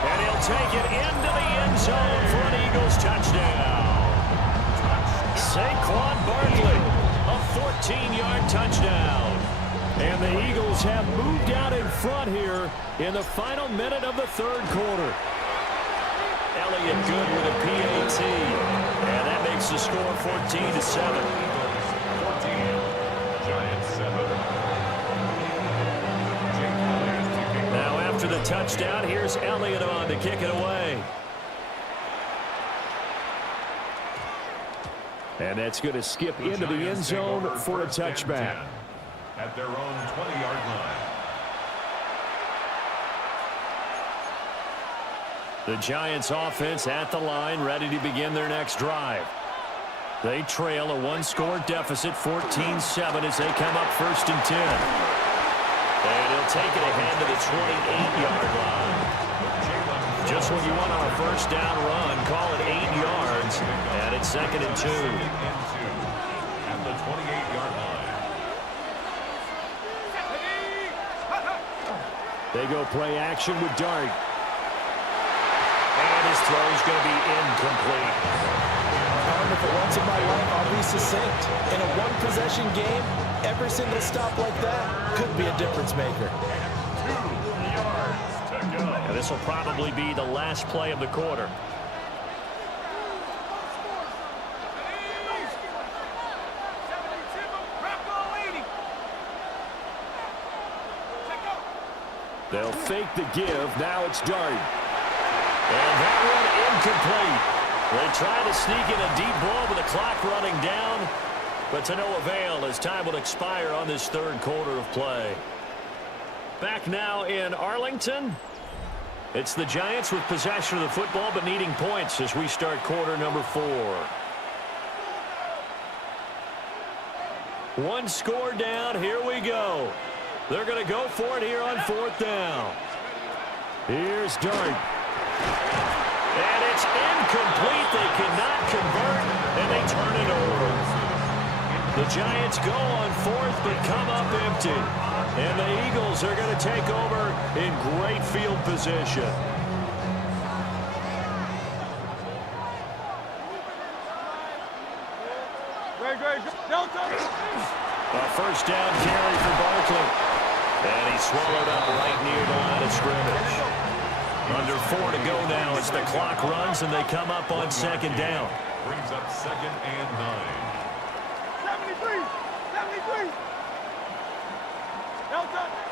And he'll take it into the end zone for an Eagles touchdown. Saquon Barkley, a 14-yard touchdown. And the Eagles have moved out in front here in the final minute of the 3rd quarter. Elliott good with a PAT. And that makes the score 14-7. Now after the touchdown, here's Elliott on to kick it away. And that's going to skip into the end zone for a touchback. At their own 20-yard line. The Giants offense at the line, ready to begin their next drive. They trail a one-score deficit, 14-7, as they come up 1st and 10. And he'll take it ahead to the 28-yard line. Just what you want on a first down run, call it 8 yards, and it's 2nd and 2. At the 28-yard line. They go play action with Dart. And his throw is going to be incomplete. For once in my life, I'll be succinct. In a one-possession game, every single stop like that could be a difference maker. 2 yards to go. And this will probably be the last play of the quarter. They'll fake the give. Now it's Dart. And that one incomplete. They try to sneak in a deep ball with the clock running down, but to no avail as time will expire on this 3rd quarter of play. Back now in Arlington. It's the Giants with possession of the football but needing points as we start quarter number 4. One score down. Here we go. They're going to go for it here on 4th down. Here's Dart. And it's incomplete. They cannot convert, and they turn it over. The Giants go on 4th, but come up empty. And the Eagles are going to take over in great field position. A first down carry for Barkley. And he's swallowed up right near the line of scrimmage. Under 4 to go now as the clock runs and they come up on 2nd down. Brings up 2nd and 9. 73.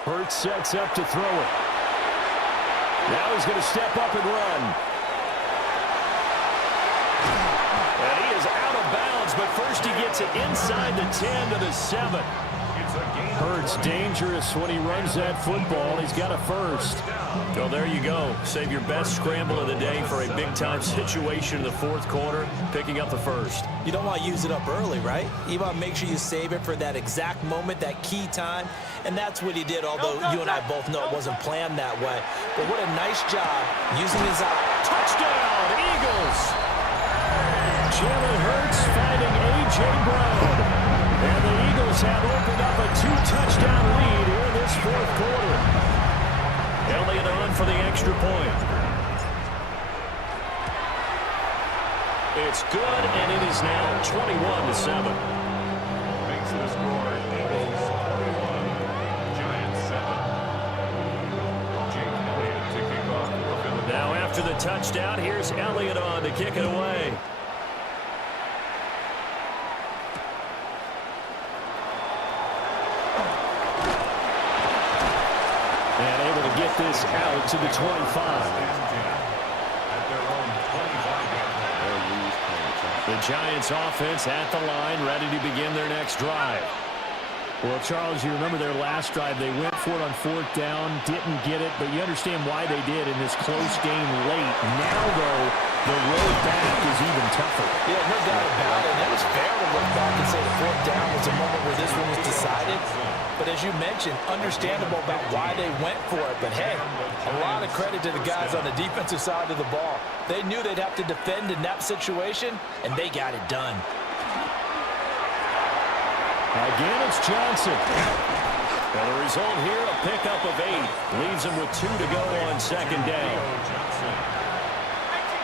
Hurts sets up to throw it. Now he's going to step up and run. And he is out of bounds, but first he gets it inside the 10 to the 7. Hurts dangerous when he runs that football. He's got a first. Well, there you go. Save your best scramble of the day for a big-time situation in the 4th quarter, picking up the first. You don't want to use it up early, right? You want to make sure you save it for that exact moment, that key time. And that's what he did, although you and I both know it wasn't planned that way. But what a nice job using his eye. Touchdown, Eagles! Jalen Hurts finding A.J. Brown. And the Eagles have opened up a 2-touchdown lead here in this 4th quarter. Elliott on for the extra point. It's good, and it is now 21-7. Makes the score Eagles 21, Giants 7. Jake Elliott to kick off for Philadelphia. Now after the touchdown, here's Elliott on to kick it away. Get this out to the 25. The Giants offense at the line, ready to begin their next drive. Well, Charles, you remember their last drive. They went for it on 4th down, didn't get it, but you understand why they did in this close game late. Now, though, the road back is even tougher. Yeah, no doubt about it. It was fair to look back and say the 4th down was a moment where this one was decided. But as you mentioned, understandable about why they went for it. But, hey, a lot of credit to the guys on the defensive side of the ball. They knew they'd have to defend in that situation, and they got it done. Again, it's Johnson. And the result here, a pickup of 8. Leaves him with 2 to go on 2nd down.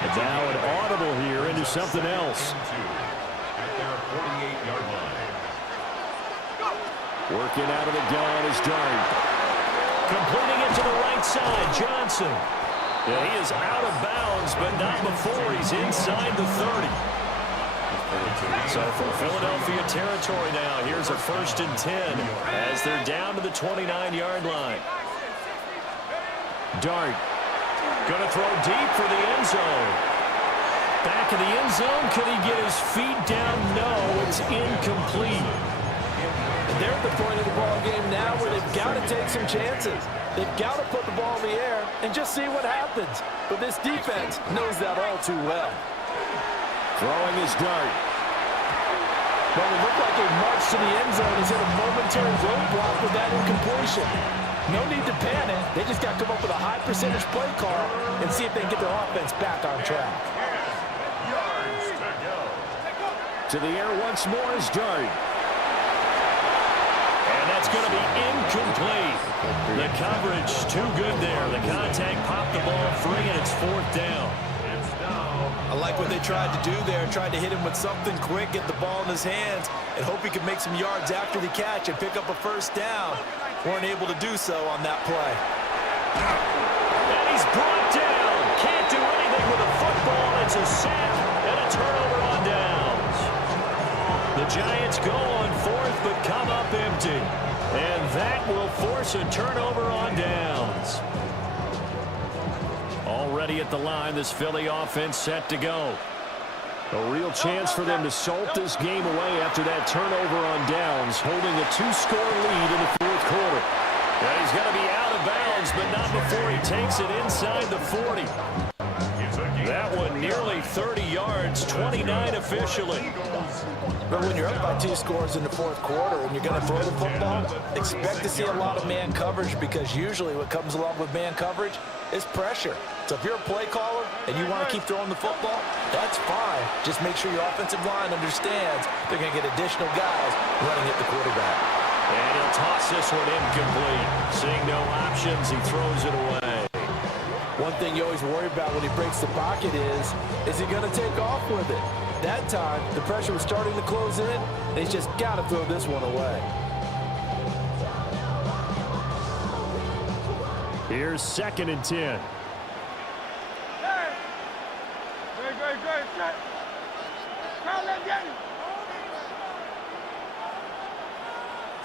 And now an audible here into something else. At their 48-yard line. Working out of the gun is Dart. Completing it to the right side, Johnson. Yeah, he is out of bounds, but not before he's inside the 30. So from Philadelphia territory now, here's a 1st and 10 as they're down to the 29-yard line. Dart going to throw deep for the end zone. Back in the end zone. Could he get his feet down? No, it's incomplete. And they're at the point of the ball game now where they've got to take some chances. They've got to put the ball in the air and just see what happens. But this defense knows that all too well. Throwing his dart. Well, it looked like a march to the end zone. He's hit a momentary roadblock with that incompletion. No need to panic. They just got to come up with a high percentage play call and see if they can get their offense back on track. Yards to go. To the air once more is Dart. And that's going to be incomplete. The coverage too good there. The contact popped the ball free, and it's 4th down. I like what they tried to do there. Tried to hit him with something quick, get the ball in his hands, and hope he could make some yards after the catch and pick up a first down. Weren't able to do so on that play. And he's brought down. Can't do anything with a football. It's a sack and a turnover on downs. The Giants go on 4th but come up empty. And that will force a turnover on downs. Already at the line, this Philly offense set to go. A real chance for them to salt this game away after that turnover on downs, holding a 2-score lead in the 4th quarter. And he's going to be out of bounds, but not before he takes it inside the 40. That one nearly 30 yards, 29 officially. But when you're up by 2 scores in the 4th quarter and you're going to throw the football, expect to see a lot of man coverage, because usually what comes along with man coverage is pressure. So if you're a play caller and you want to keep throwing the football, that's fine. Just make sure your offensive line understands they're going to get additional guys running at the quarterback. And he'll toss this one incomplete. Seeing no options, he throws it away. One thing you always worry about when he breaks the pocket is he going to take off with it? That time, the pressure was starting to close in, and he's just got to throw this one away. Here's 2nd and 10. Great. Now let's get it.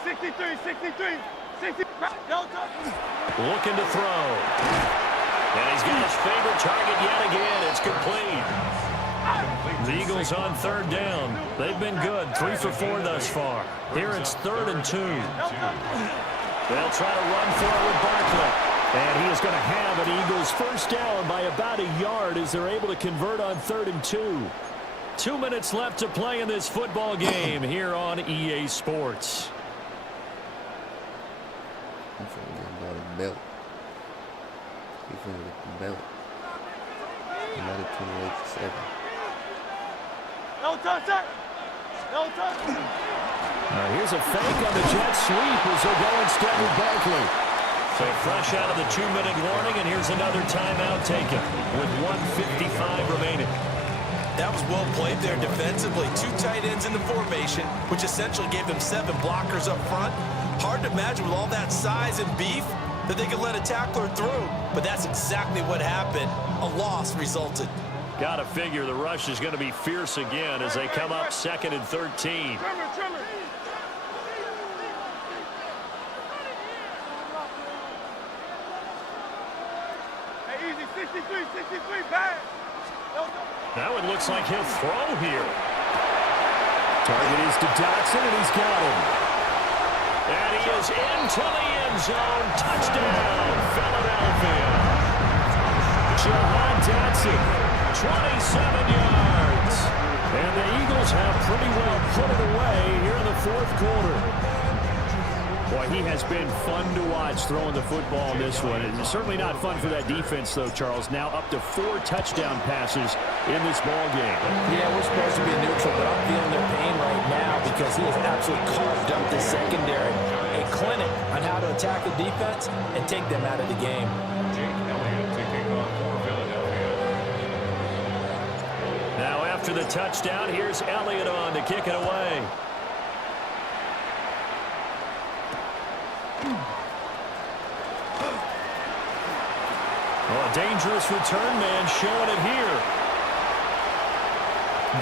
63. 60. Looking to throw. And he's got his favorite target yet again. It's complete. The Eagles on 3rd down. They've been good. 3 for 4 thus far. Here it's 3rd and 2. They'll try to run for it with Barkley. And he is going to have an Eagles first down by about a yard as they're able to convert on 3rd and 2. 2 minutes left to play in this football game here on EA Sports. He's finna get the belt. He's finna get the belt. Another 28-7. No touch. Here's a fake on the jet sweep as they'll go instead with Barkley. So fresh out of the 2-minute warning, and here's another timeout taken with 1:55 remaining. That was well played there defensively. 2 tight ends in the formation, which essentially gave them 7 blockers up front. Hard to imagine with all that size and beef that they could let a tackler through. But that's exactly what happened. A loss resulted. Got to figure the rush is going to be fierce again as they come up 2nd and 13. Trimmer. Hey, easy. 63, bang. Now it looks like he'll throw here. Target is to Dotson, and he's got him. And he is into the end zone. Touchdown, Philadelphia. Jahan Dotson, 27 yards. And the Eagles have pretty well put it away here in the 4th quarter. Boy, he has been fun to watch throwing the football in this one. It's certainly not fun for that defense, though, Charles. Now up to 4 touchdown passes in this ball game. Yeah, we're supposed to be neutral, but I'm feeling their pain right now because he has absolutely carved up the secondary. A clinic on how to attack the defense and take them out of the game. Jake Elliott to kick off for Philadelphia. Now after the touchdown, here's Elliott on to kick it away. Well, a dangerous return man showing it here.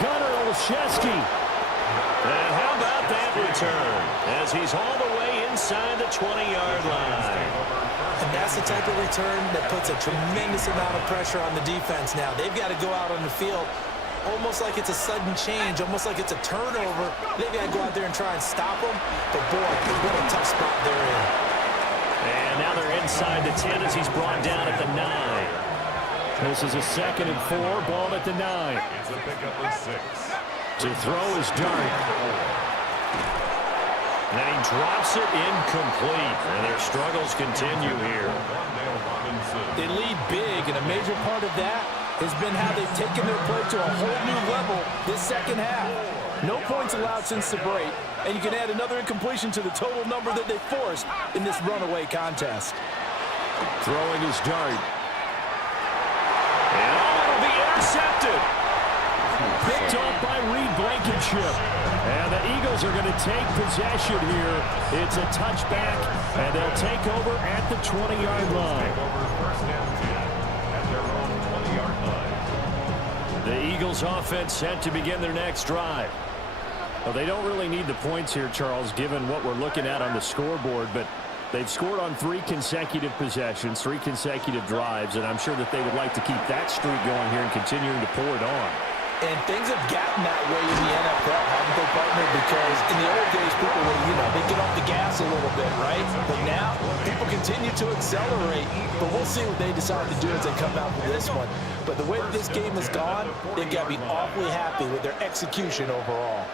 Gunnar Olszewski. And how about that return as he's all the way inside the 20-yard line. And that's the type of return that puts a tremendous amount of pressure on the defense now. They've got to go out on the field almost like it's a sudden change, almost like it's a turnover. Maybe I go out there and try and stop them, but boy, what a tough spot they're in. And now they're inside the 10 as he's brought down at the 9. This is a 2nd and 4, ball at the 9. It's a pickup of 6. To throw is Dart. And he drops it incomplete. And their struggles continue here. They lead big, and a major part of that has been how they've taken their play to a whole new level this second half. No points allowed since the break, and you can add another incompletion to the total number that they forced in this runaway contest. Throwing his Dart. And it'll be intercepted. Picked off by Reed Blankenship. And the Eagles are going to take possession here. It's a touchback, and they'll take over at the 20-yard line. First and 10 at their own 20-yard line. The Eagles offense set to begin their next drive. Well, they don't really need the points here, Charles, given what we're looking at on the scoreboard, but they've scored on 3 consecutive possessions, 3 consecutive drives, and I'm sure that they would like to keep that streak going here and continuing to pour it on. And things have gotten that way in the NFL, haven't they, partner? Because in the old days, people would, they get off the gas a little bit, right? But now, people continue to accelerate. But we'll see what they decide to do as they come out with this one. But the way that this game has gone, they've got to be awfully happy with their execution overall.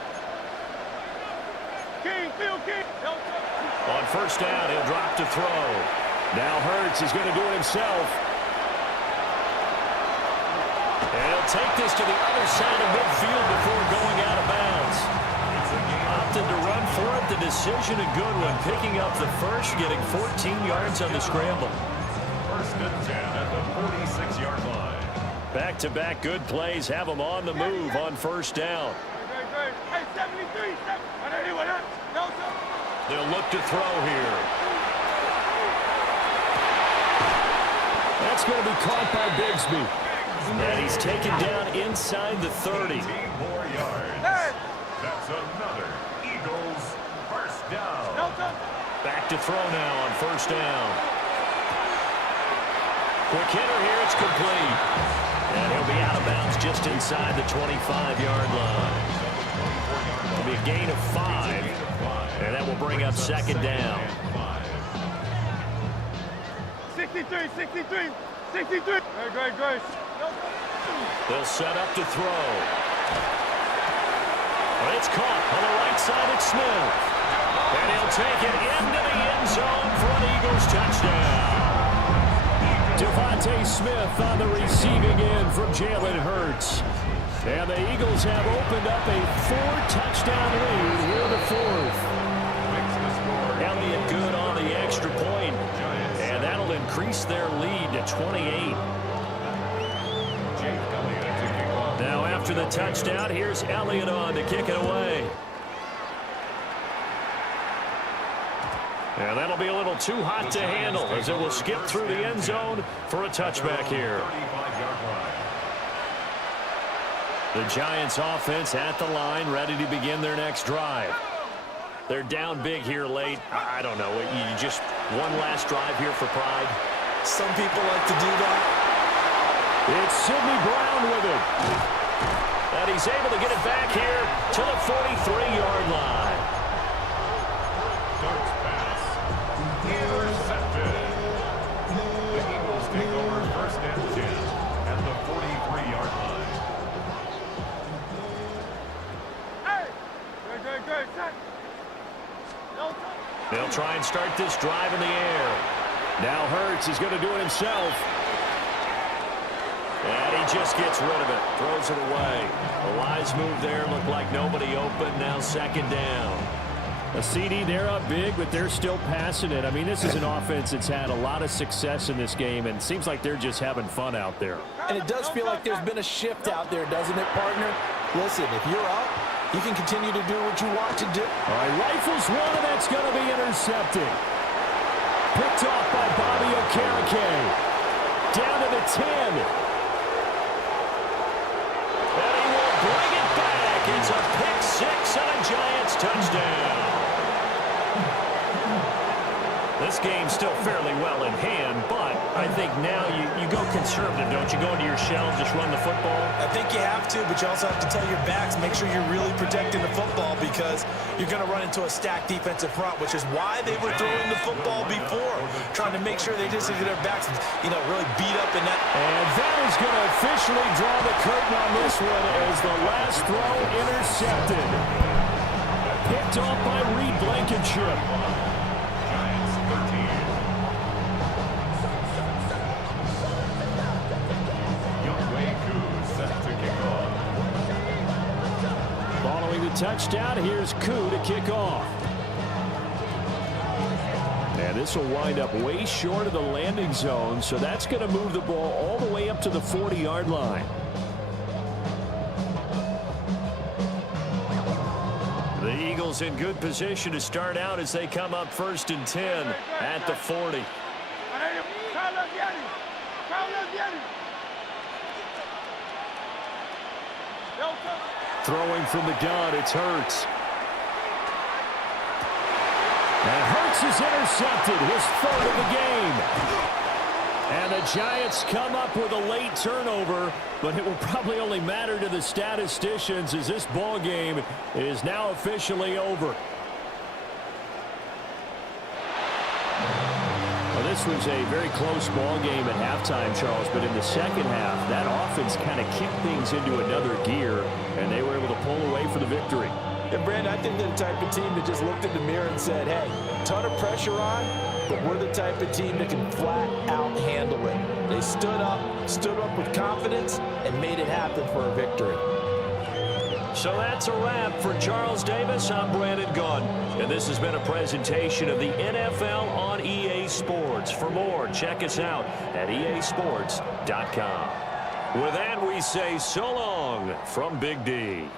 On first down, he'll drop to throw. Now Hurts is going to do it himself. And he'll take this to the other side of midfield before going out of bounds. Opted to run for it. The decision a good one. Picking up the first, getting 14 yards on the scramble. First and 10 at the 46-yard line. Back-to-back good plays have them on the move on first down. Hey, 73. They'll look to throw here. That's going to be caught by Bigsby. And he's taken down inside the 30. 18 more yards. That's another Eagles first down. Back to throw now on first down. Quick hitter here, it's complete. And he'll be out of bounds just inside the 25-yard line. It'll be a gain of 5. And that will bring up second down. 63. Great. They'll set up to throw. But it's caught on the right side of Smith. And he'll take it into the end zone for an Eagles touchdown. Devontae Smith on the receiving end from Jalen Hurts. And the Eagles have opened up a 4-touchdown lead here in the 4th. Elliott good on the extra point. And that'll increase their lead to 28. Now after the touchdown, here's Elliott on to kick it away. And that'll be a little too hot to handle as it will skip through the end zone for a touchback here. The Giants offense at the line, ready to begin their next drive. They're down big here late. I don't know. You just one last drive here for pride. Some people like to do that. It's Sidney Brown with it. And he's able to get it back here to the 43-yard line. Darts pass. Intercepted. The Eagles take over first and 10 at the 43-yard line. Great. They'll try and start this drive in the air. Now Hurts is going to do it himself. And he just gets rid of it. Throws it away. A wise move there. Looked like nobody open. Now second down. A CD, they're up big, but they're still passing it. I mean, this is an offense that's had a lot of success in this game, and it seems like they're just having fun out there. And it does feel like there's been a shift out there, doesn't it, partner? Listen, if you're up, you can continue to do what you want to do. All right, rifles one, and that's going to be intercepted. Picked off by Bobby Okereke. Down to the 10. And he will bring it back. It's a pick six and a Giants touchdown. The This game's still fairly well in hand, but I think now you go conservative, don't you? Go into your shell and just run the football? I think you have to, but you also have to tell your backs, make sure you're really protecting the football because you're going to run into a stacked defensive front, which is why they were throwing the football before, trying to make sure they just get their backs, really beat up in that. And that is going to officially draw the curtain on this one as the last throw intercepted. Picked off by Reed Blankenship. Following the touchdown, here's Koo to kick off. And this will wind up way short of the landing zone, so that's going to move the ball all the way up to the 40-yard line. The Eagles in good position to start out as they come up 1st and 10 at the 40. Throwing from the gun, it's Hurts. And Hurts is intercepted, his 3rd of the game. And the Giants come up with a late turnover, but it will probably only matter to the statisticians as this ball game is now officially over. Well, this was a very close ball game at halftime, Charles, but in the second half, that offense kind of kicked things into another gear, and they were able to pull away for the victory. And, Brandon, I think they're the type of team that just looked in the mirror and said, hey, ton of pressure on, but we're the type of team that can flat out handle it. They stood up with confidence, and made it happen for a victory. So that's a wrap for Charles Davis. I'm Brandon Gunn, and this has been a presentation of the NFL on EA Sports. For more, check us out at easports.com. With that, we say so long from Big D.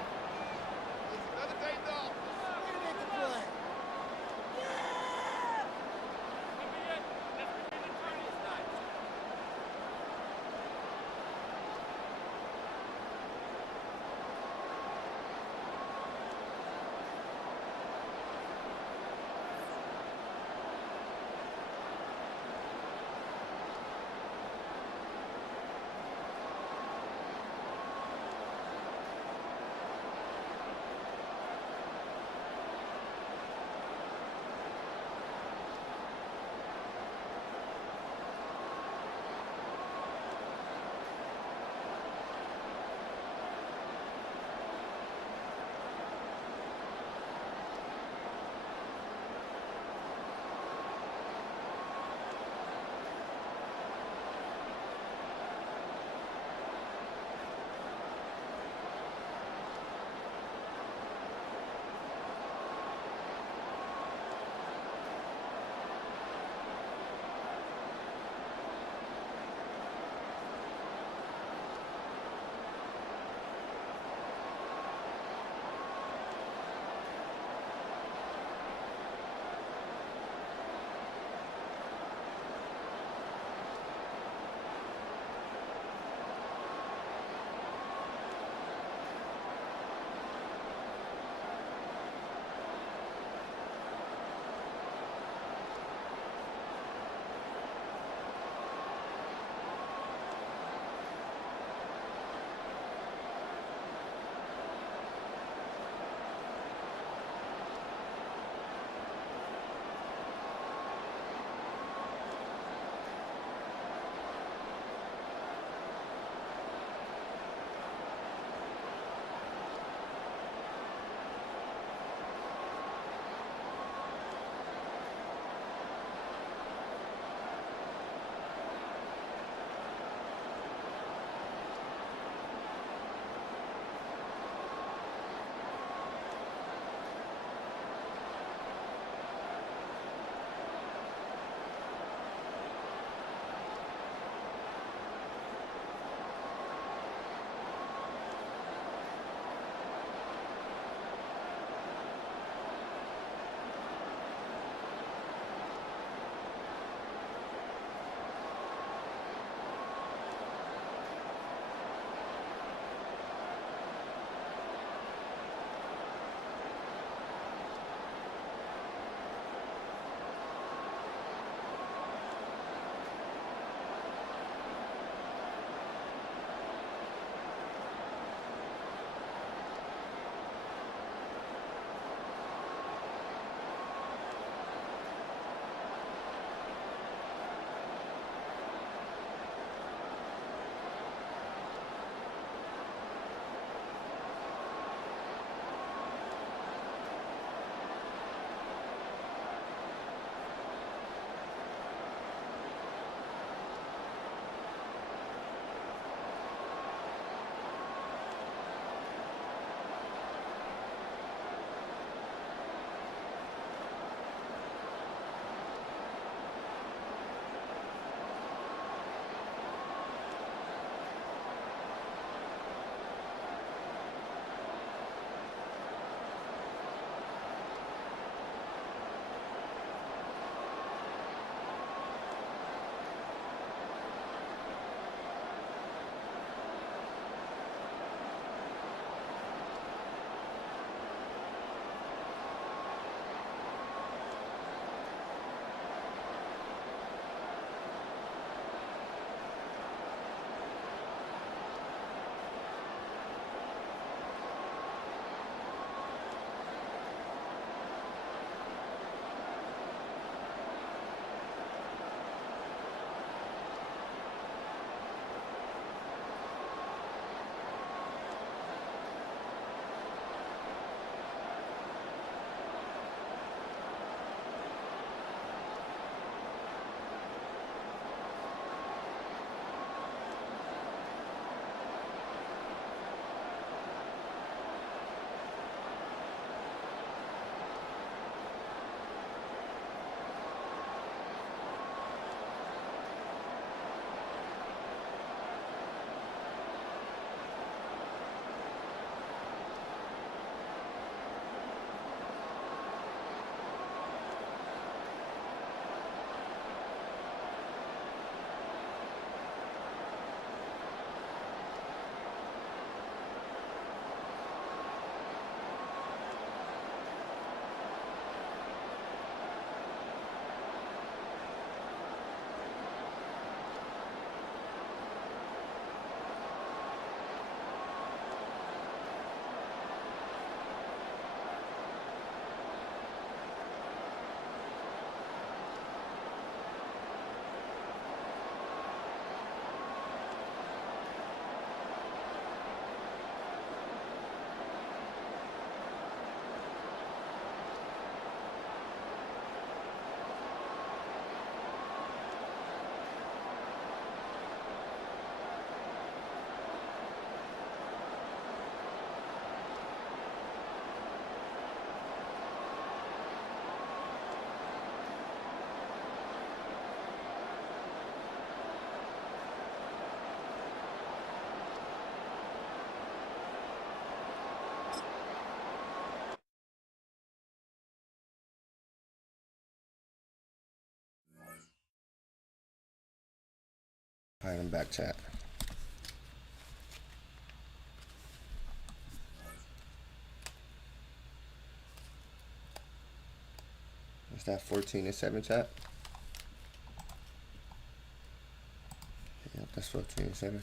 Alright, I'm back, chat. Is that 14-7, chat? Yep, that's 14-7.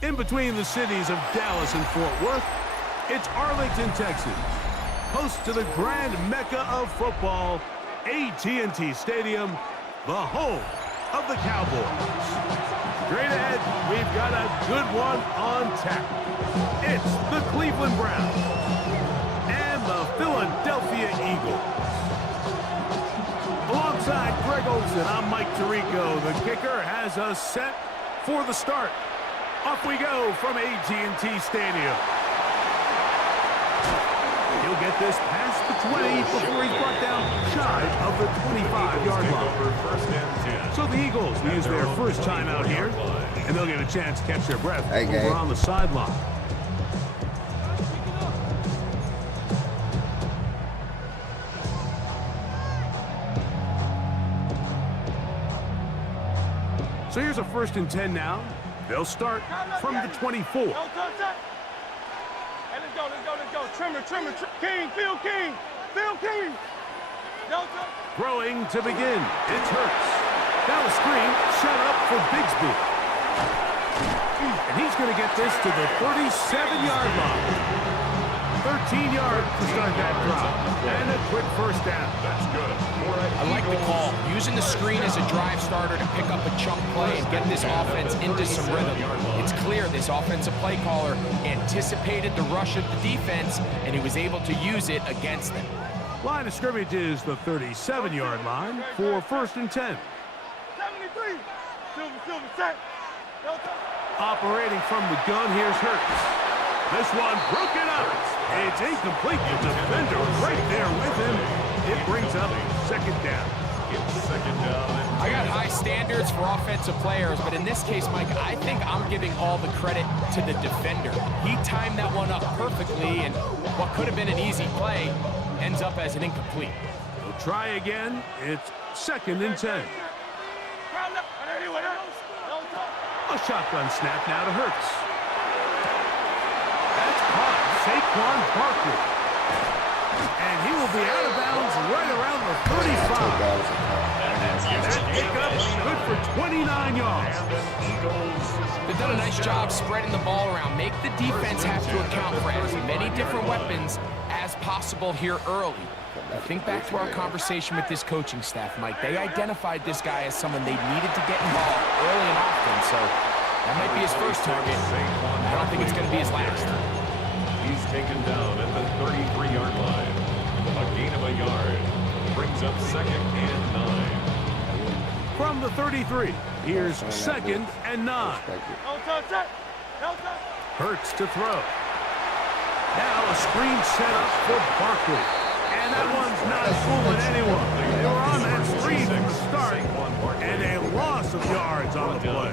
In between the cities of Dallas and Fort Worth, it's Arlington, Texas, host to the grand mecca of football, AT&T Stadium, the home of the Cowboys. Straight ahead, we've got a good one on tap. It's the Cleveland Browns and the Philadelphia Eagles. Alongside Greg Olsen, I'm Mike Tirico. The kicker has us set for the start. Off we go from AT&T Stadium. He'll get this past the 20 before he's brought down shy of the 25-yard line. So the Eagles will use their first time out here, and they'll get a chance to catch their breath over on the sideline. So here's a 1st and 10 now. They'll start from the 24. Hey, let's go. Trimmer. King, Phil King. Throwing to begin. It's Hurts. Now a screen set up for Bigsby. And he's going to get this to the 37-yard line. 13 yards to start that drop. And a quick first down. That's good. I like the call. Using the screen as a drive starter to pick up a chunk play and get this offense into some rhythm. It's clear this offensive play caller anticipated the rush of the defense, and he was able to use it against them. Line of scrimmage is the 37-yard line for 1st and 10. 73. Silver, set. Operating from the gun, here's Hurts. This one broken up. It's incomplete. The defender right there with him. It brings up 2nd down. It's 2nd down. I got high standards for offensive players, but in this case, Mike, I think I'm giving all the credit to the defender. He timed that one up perfectly, and what could have been an easy play ends up as an incomplete. We'll try again. It's 2nd and 10. A shotgun snap now to Hurts. That's caught. Saquon Barkley. And he will be out of bounds right around the 35. That pickup good for 29 yards. They've done a nice job spreading the ball around. Make the defense have to account for as many different weapons as possible here early. Think back to our conversation with this coaching staff, Mike. They identified this guy as someone they needed to get involved early and often, so that might be his first target. I don't think it's going to be his last. He's taken down at the 33-yard line. A gain of a yard. Brings up 2nd and 9. From the 33, here's 2nd and 9. Hurts to throw. Now a screen set up for Barkley. And that one's not fooling anyone. They were on that screen from the start, and a loss of yards on the play.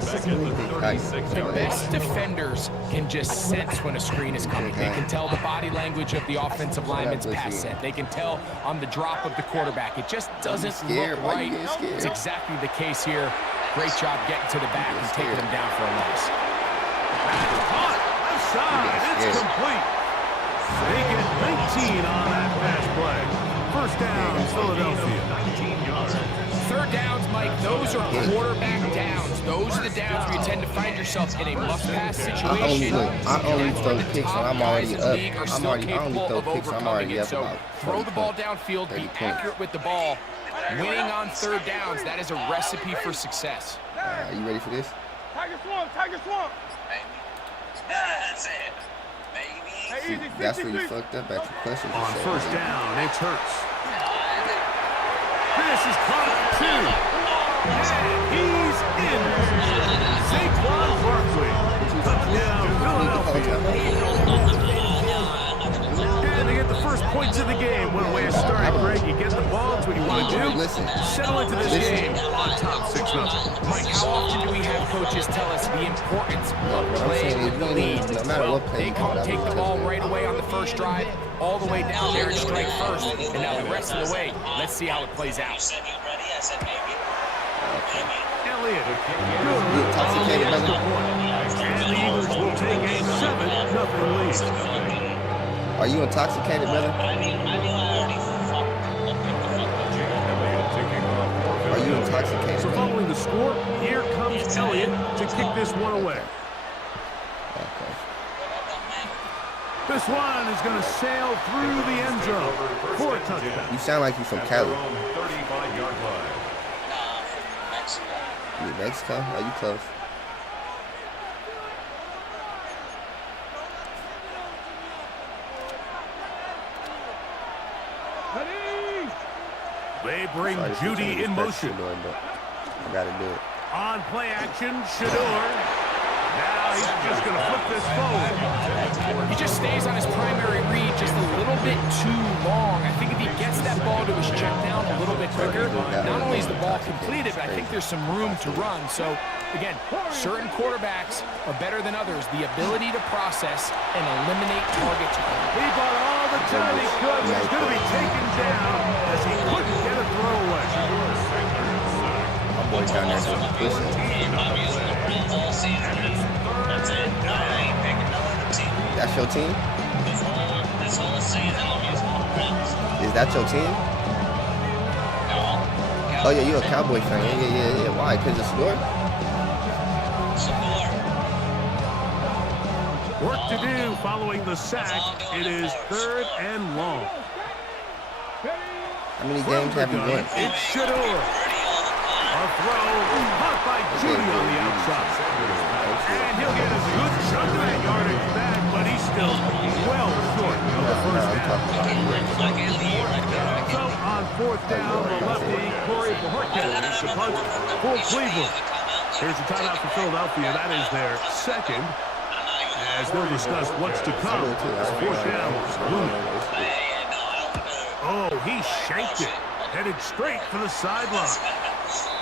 The best defenders can just sense when a screen is coming. They can tell the body language of the offensive lineman's pass set. They can tell on the drop of the quarterback. It just doesn't look right. It's exactly the case here. Great job getting to the back and taking him down for a loss. Left side, it's complete. They get 19 on that pass play. 1st down, Philadelphia. 19 yards. 3rd downs, Mike, those are quarterback downs. Those are the downs where you tend to find yourself in a must-pass situation. I only throw picks when I'm already up. I only throw picks when I'm already up. So throw the ball downfield, be accurate with the ball. Winning on 3rd downs, that is a recipe for success. You ready for this? Tiger Swamp. That's it. See, that's where you fucked up at your question. On 1st down, it's Hurts. This is caught 2. And he's in. Saquon Barkley. Touchdown, Philadelphia. And they get the first points of the game. One way to start, Greg. You get the ball. That's what you want to do. Settle into this game on top 6-0. Mike, how often do we have coaches tell us the importance of playing with the lead? Well, they come take the ball right away on the first drive, all the way down there and strike first, and now the rest of the way, let's see how it plays out. You said you ready? I said maybe. Maybe. Elliott. Intoxicated, brother. And the Eagles will take a 7-0 lead. Are you intoxicated, brother? I already Are you intoxicated? So following the score, here comes Elliott to kick this one away. Okay. This one is going to sail through the end zone for a touchdown. You sound like you from Cali. 35-yard line. Mexico. You Mexico? Are you close? They bring Judy in motion. I gotta do it. On play action, Shador. Now he's just going to flip this forward. He just stays on his primary read just a little bit too long. I think if he gets that ball to his check down a little bit quicker, not only is the ball completed, but I think there's some room to run. So, again, certain quarterbacks are better than others. The ability to process and eliminate targets. He bought all the time he could. He's going to be taken down as he couldn't get a throw away. My boy down there just pushing. All season. That's it. I ain't picking no other team. That's your team? This whole season. Is that your team? Oh yeah, you a Cowboy fan? Yeah. Why? Cause it's Lord. Work to do following the sack. It is 3rd and long. How many games have you won? It's Shador. A throw caught by Judy on the outside. And he'll get a good chunk of that yardage back, but he's still well short of the first down. So on 4th down, the lefty, Corey FORTNITE is the punt for Cleveland. Here's a timeout for Philadelphia. That is their second. As they'll discuss what's to come. 4th down. Oh, he shanked it. Headed straight for the sideline.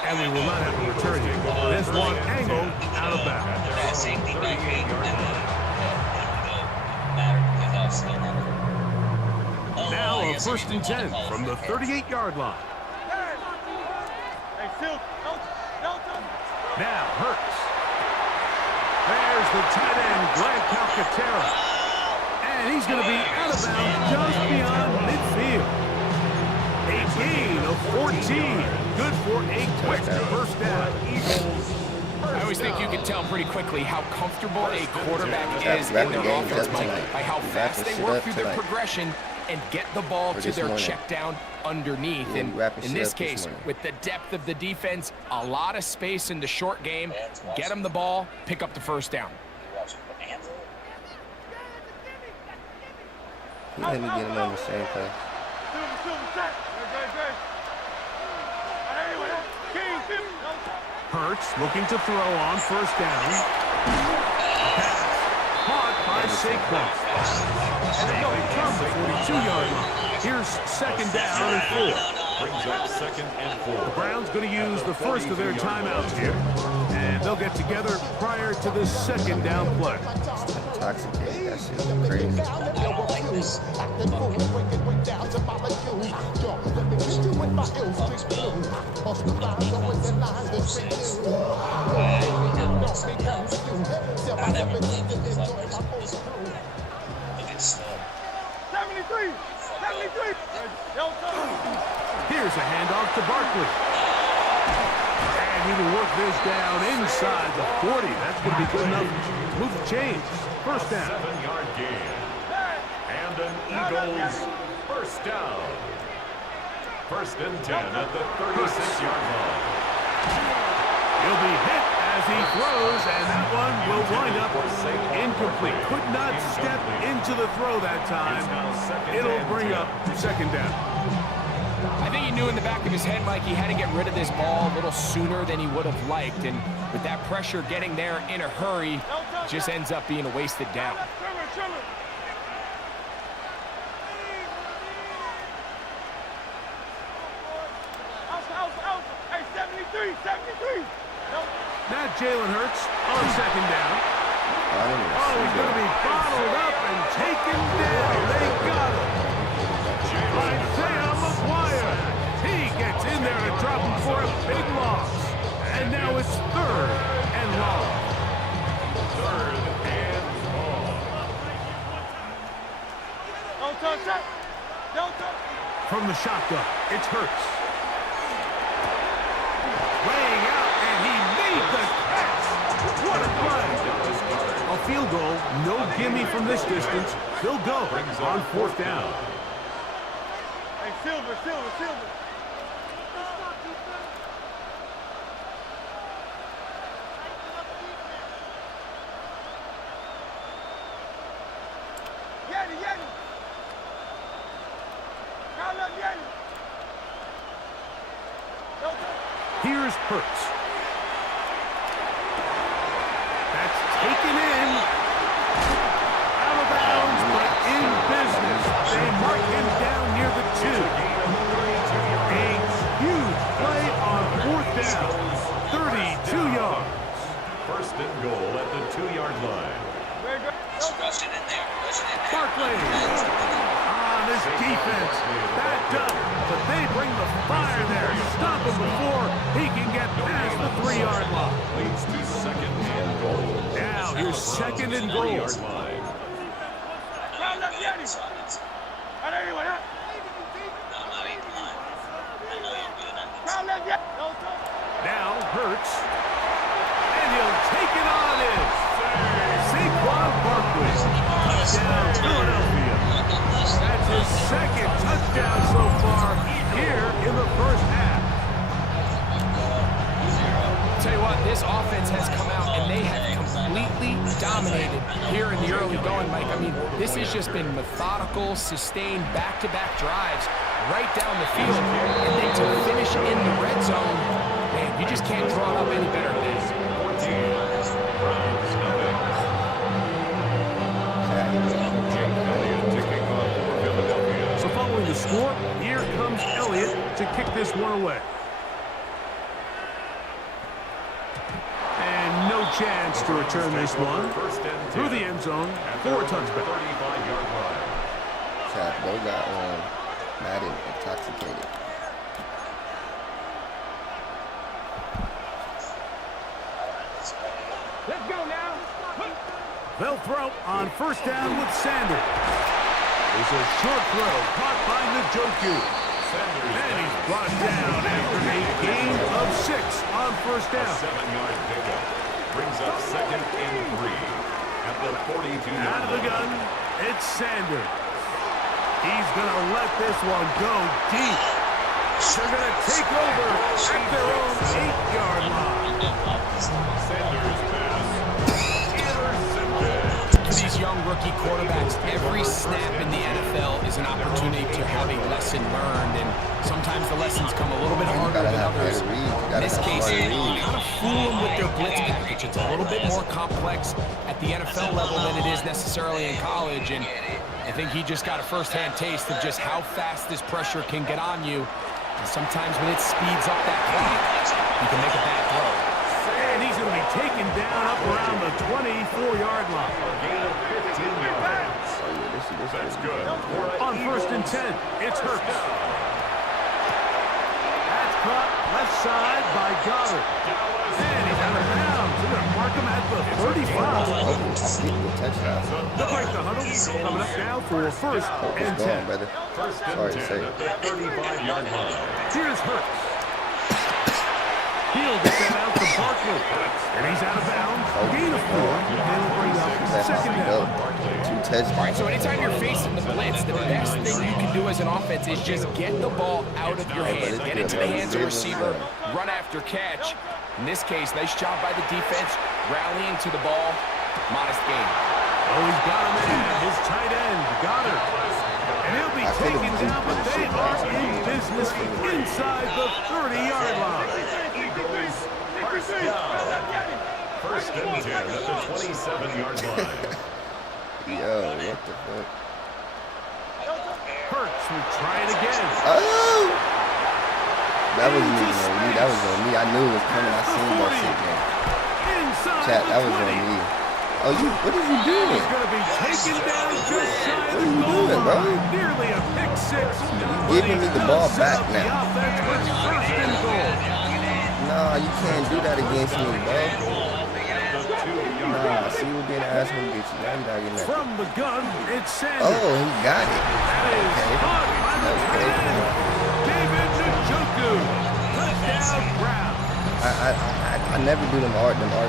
And we will not have a return here. This one angled out of bounds. Now a 1st and 10 from the 38-yard line. Now Hurts. There's the tight end, Greg Calcaterra. And he's going to be out of bounds just beyond midfield. A gain of 14. Good for a quick first down. I always think you can tell pretty quickly how comfortable a quarterback is in their offense, Mike, by how fast they work through their progression and get the ball to their check down underneath. And in this case, with the depth of the defense, a lot of space in the short game, get them the ball, pick up the first down. Let me get him on the same play. Hurts looking to throw on 1st down. Pass caught by Saquon. And they'll come to the 42-yard line. Here's 2nd down and 4. Brings up 2nd and 4. The Browns going to use the first of their timeouts here. And they'll get together prior to the 2nd down play. Intoxicated. That shit is crazy. I don't like this. I never believed it was like this. Look at Snow. 73! Here's a handoff to Barkley. And he will work this down inside the 40. That's going to be good enough to move the chains. 1st down. 7-yard gain. And an Eagles first down. 1st and 10 at the 36-yard line. He'll be hit as he throws, and that one will wind up incomplete. Could not step into the throw that time. It'll bring up 2nd down. I think he knew in the back of his head, Mike, he had to get rid of this ball a little sooner than he would have liked. And with that pressure getting there in a hurry, it just ends up being a wasted down. Hey, 73! Now Jalen Hurts on 2nd down. Oh, he's going to be bottled up and taken down. They got him. Isaiah McGuire. He gets in there to drop him for a big loss. And now it's 3rd and long. 3rd and long. From the shotgun, it's Hurts. Laying out, and he made the catch. What a play. A field goal, no gimme from this distance. They'll go on 4th down. Hey, Silver. Yeti. Here's Hurts. That's taken in. Out of bounds, but in business. They mark him down near the 2. A huge play on 4th down. 32 yards. 1st and goal at the 2-yard line. Rushing in there. Barkley. On this defense. Backed up. But they bring the fire there. Stop him before he can get past the 3-yard line. Leads to 2nd and goal. Now here's 2nd and goal. 3-yard line. dominated here in the early going, Mike. I mean, this has just been methodical, sustained, back-to-back drives right down the field. And then to finish in the red zone, man, you just can't draw it up any better than this. So following the score, here comes Elliott to kick this one away. And no chance to return this one through the end zone for a touchback. Chad, Bo got Madden intoxicated. Let's go now. They'll throw on first down with Sanders. It's a short throw caught by Njoku. And he's brought down after a gain of 6 on first down. 7-yard pickup brings up 2nd and 3 at the 42-yard Out of the gun, it's Sanders. He's going to let this one go deep. They're going to take over at their own 8-yard line. Sanders pass intercepted. For these young rookie quarterbacks, every snap in the NFL is an opportunity to have a lesson learned, and sometimes the lessons come a little bit harder than others. In this case, you kind of fool them with their blitz package. It's a little bit more complex at the NFL level than it is necessarily in college, and I think he just got a first-hand taste of just how fast this pressure can get on you. And sometimes when it speeds up that clock, you can make a bad throw. And he's going to be taken down up around the 24-yard line. That's good. On first and 10, it's Hurts. That's caught left side by Goddard. And he's out of bounds. They're going to mark him at the 35. They'll break the huddle. Coming up now for first and 10. Brother. Sorry to say. Here's Hurts. He'll get that out to Barkley. And he's out of bounds. Gain of 4. And will bring up second down. 2 touchdowns. So anytime you're facing the blitz, the best thing you can do as an offense is just get the ball out of your hands. Get into the hands of the receiver, run after catch. In this case, nice job by the defense, rallying to the ball. Modest gain. Oh, he's got him in. His tight end, Goddard. And he'll be taken down, but they are in business inside the 30-yard line. First down. First and 10 at the 27-yard line. Yo, what the fuck? Hurts will try it again. Oh! That wasn't even on me. That was on me. I knew it was coming. I seen that shit, man. Chat, that was on me. Oh, what is he doing? He's going to be taken down just shy of the goal line. Bro? Nearly a pick 6. Giving me the ball back now. The offense with first and goal. Nah, you can't do that against me, bro. Nah, see what being an asshole get you. Now you're not getting that. From the gun, it's Sanders. Oh, he got it. That is caught by the tight end, David Njoku. Touchdown, Brown. I never do them RPOs.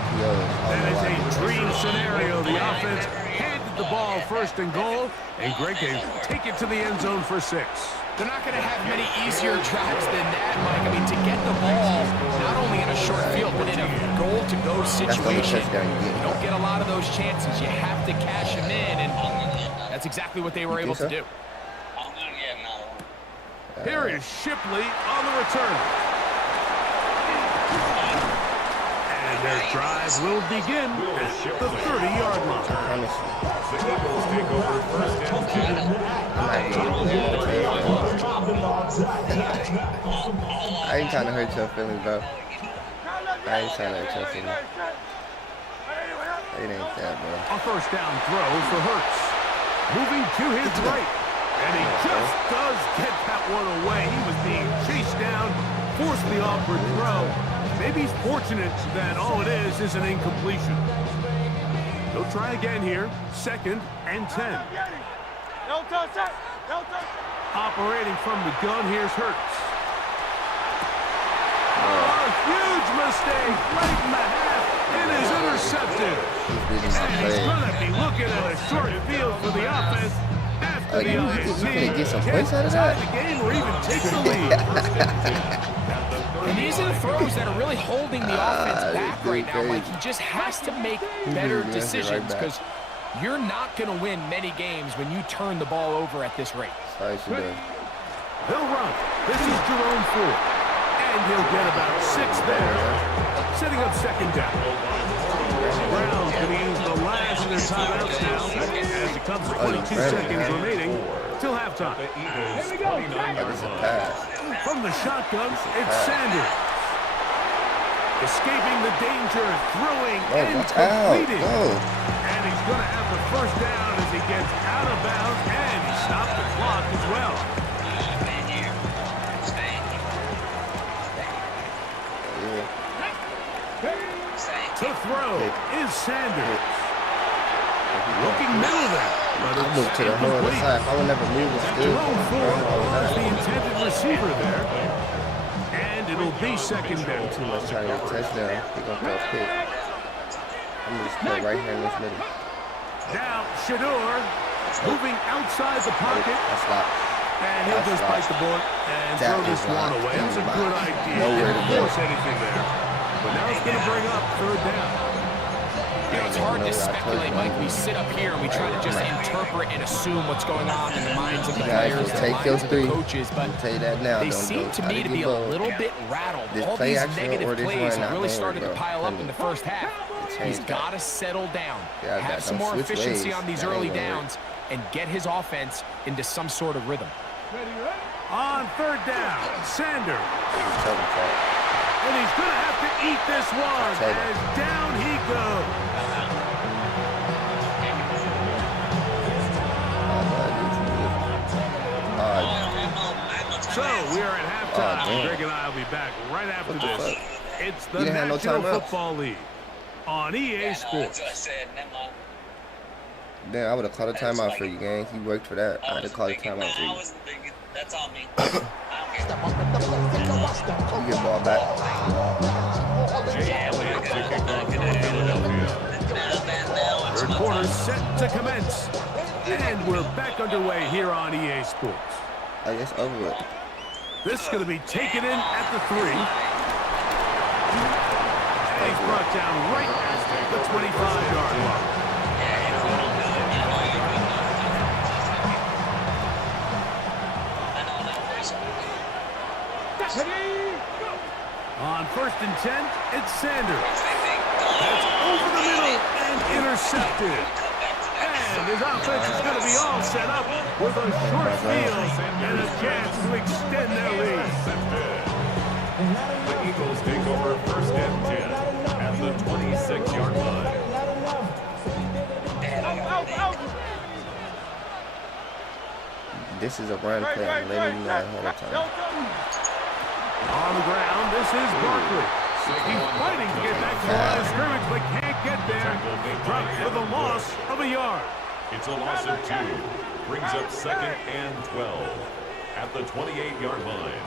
That is a dream scenario. The offense handed the ball first and goal, and Greg can take it to the end zone for 6. They're not going to have many easier drives than that, Mike. I mean, to get the ball, not only in a short field, but in a goal-to-go situation, you don't get a lot of those chances. You have to cash them in, and that's exactly what they were able to do. Here is Shipley on the return. And their drive will begin at the 30-yard line. The Eagles take over first and 10. I ain't trying to hurt your feelings, bro. I ain't trying to hurt your feelings. It ain't that, bro. A first down throw for Hurts. Moving to his right. And he just does get that one away. He was being chased down, forced the awkward throw. Maybe he's fortunate that all it is an incompletion. They'll try again here. 2nd and 10. Operating from the gun, here's Hurts. Oh, a huge mistake right in the half. It is intercepted. And he's going to be looking at a short field for the offense after the INT. You can get some points out of that? The game or even take the lead. And these are the throws that are really holding the offense back right now. Like, he just has to make better decisions because you're not going to win many games when you turn the ball over at this rate. He'll run. This is Jerome Ford. And he'll get about 6 there, setting up second down. Brown's going to use the last of their timeouts now as it comes to 22 seconds remaining till halftime. From the shotgun, it's Sanders. Escaping the danger, throwing and completing. And he's going to have the first down as he gets out of bounds, and he stopped the clock as well. To throw is Sanders. Looking middle there. But I moved to the whole other side. I would never move it still. Jerome Ford was the intended receiver there. And it'll be second down. Too much trying to get a touchdown. He's going to throw a pick. I'm going to just put right here in this middle. Now, Shador moving outside the pocket. That's locked. And he'll just bite the bullet and throw this one away. That's a good idea. Nowhere to go. Force anything there. But now it's going to bring up third down. You know, it's hard to speculate, Mike. We sit up here and we try to just interpret and assume what's going on in the minds of the players, the minds of the coaches, but they seem to me to be a little bit rattled. All these negative plays have really started to pile up in the first half. He's got to settle down, have some more efficiency on these early downs, and get his offense into some sort of rhythm. On third down, Sanders. And he's going to have to eat this one as down he goes. So we are at halftime. Greg and I will be back right after this. It's the National Football League on EA Sports. Damn, I would have called a timeout for you, gang. You worked for that. I would have called a timeout for you. That's on me. You get ball back. Third quarter set to commence. And we're back underway here on EA Sports. I guess over with. This is going to be taken in at the 3. And he's brought down right at the 25-yard line. On 1st and 10, it's Sanders. That's over the middle and intercepted. And his offense is going to be all set up with a short field and a chance to extend their lead. The Eagles take over 1st and 10 at the 26-yard line. This is a run play. I'm letting you know ahead of time. On the ground, this is Barkley. He's fighting to get back to the line of scrimmage, but can't get there. Dropped for the loss of a yard. It's a loss of 2. Brings up 2nd and 12 at the 28-yard line.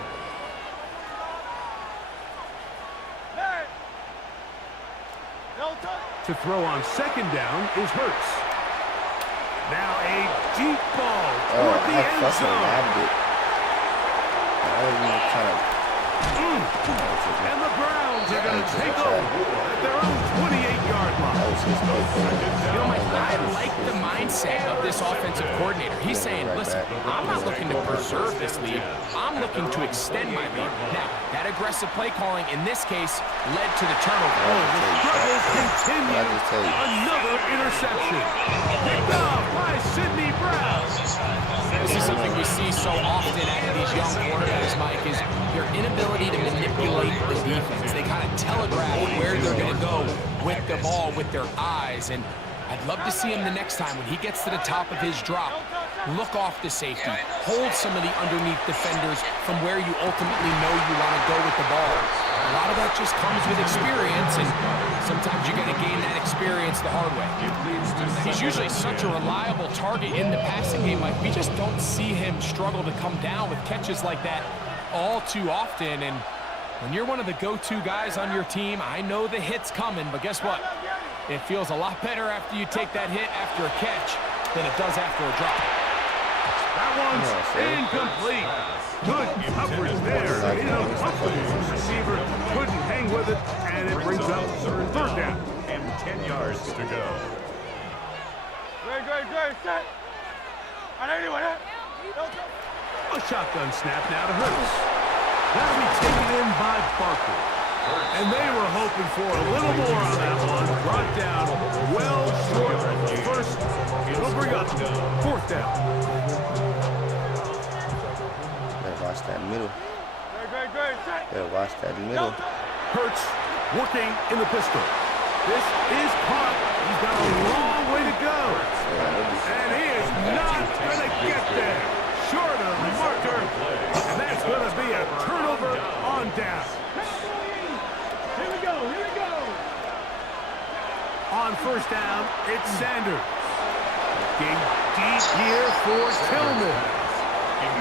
To throw on 2nd down is Hurts. Now a deep ball toward the end zone. And the Browns are going to take over at their own 28-yard line. You know, Mike, I like the mindset of this offensive coordinator. He's saying, listen, I'm not looking to preserve this lead. I'm looking to extend my lead. Now, that aggressive play calling in this case led to the turnover. The struggles continue. Another interception. Picked off by Sidney Brown. This is something we see so often out of these young quarterbacks, Mike, is their inability to manipulate the defense. They kind of telegraph where they're going to go with the ball with their eyes. And I'd love to see him the next time when he gets to the top of his drop. Look off the safety. Hold some of the underneath defenders from where you ultimately know you want to go with the ball. A lot of that just comes with experience, and sometimes you got to gain that experience the hard way. He's usually such a reliable target in the passing game. Like, we just don't see him struggle to come down with catches like that all too often. And when you're one of the go-to guys on your team, I know the hit's coming, but guess what? It feels a lot better after you take that hit after a catch than it does after a drop. That one's incomplete. Good coverage there. The receiver couldn't hang with it, and it brings up third down. And 10 yards to go. Great, set. A shotgun snap now to Hurts. That'll be taken in by Barkley. And they were hoping for a little more on that one. Brought down well short of the first. It'll bring up fourth down. Better watch that middle. Great, set. Better watch that middle. Hurts working in the pistol. This is caught. He's got a long way to go. And he is not going to get there. Short of the marker. And that's going to be a turnover on down. Here we go. On first down, it's Sanders. Getting deep here for Tillman.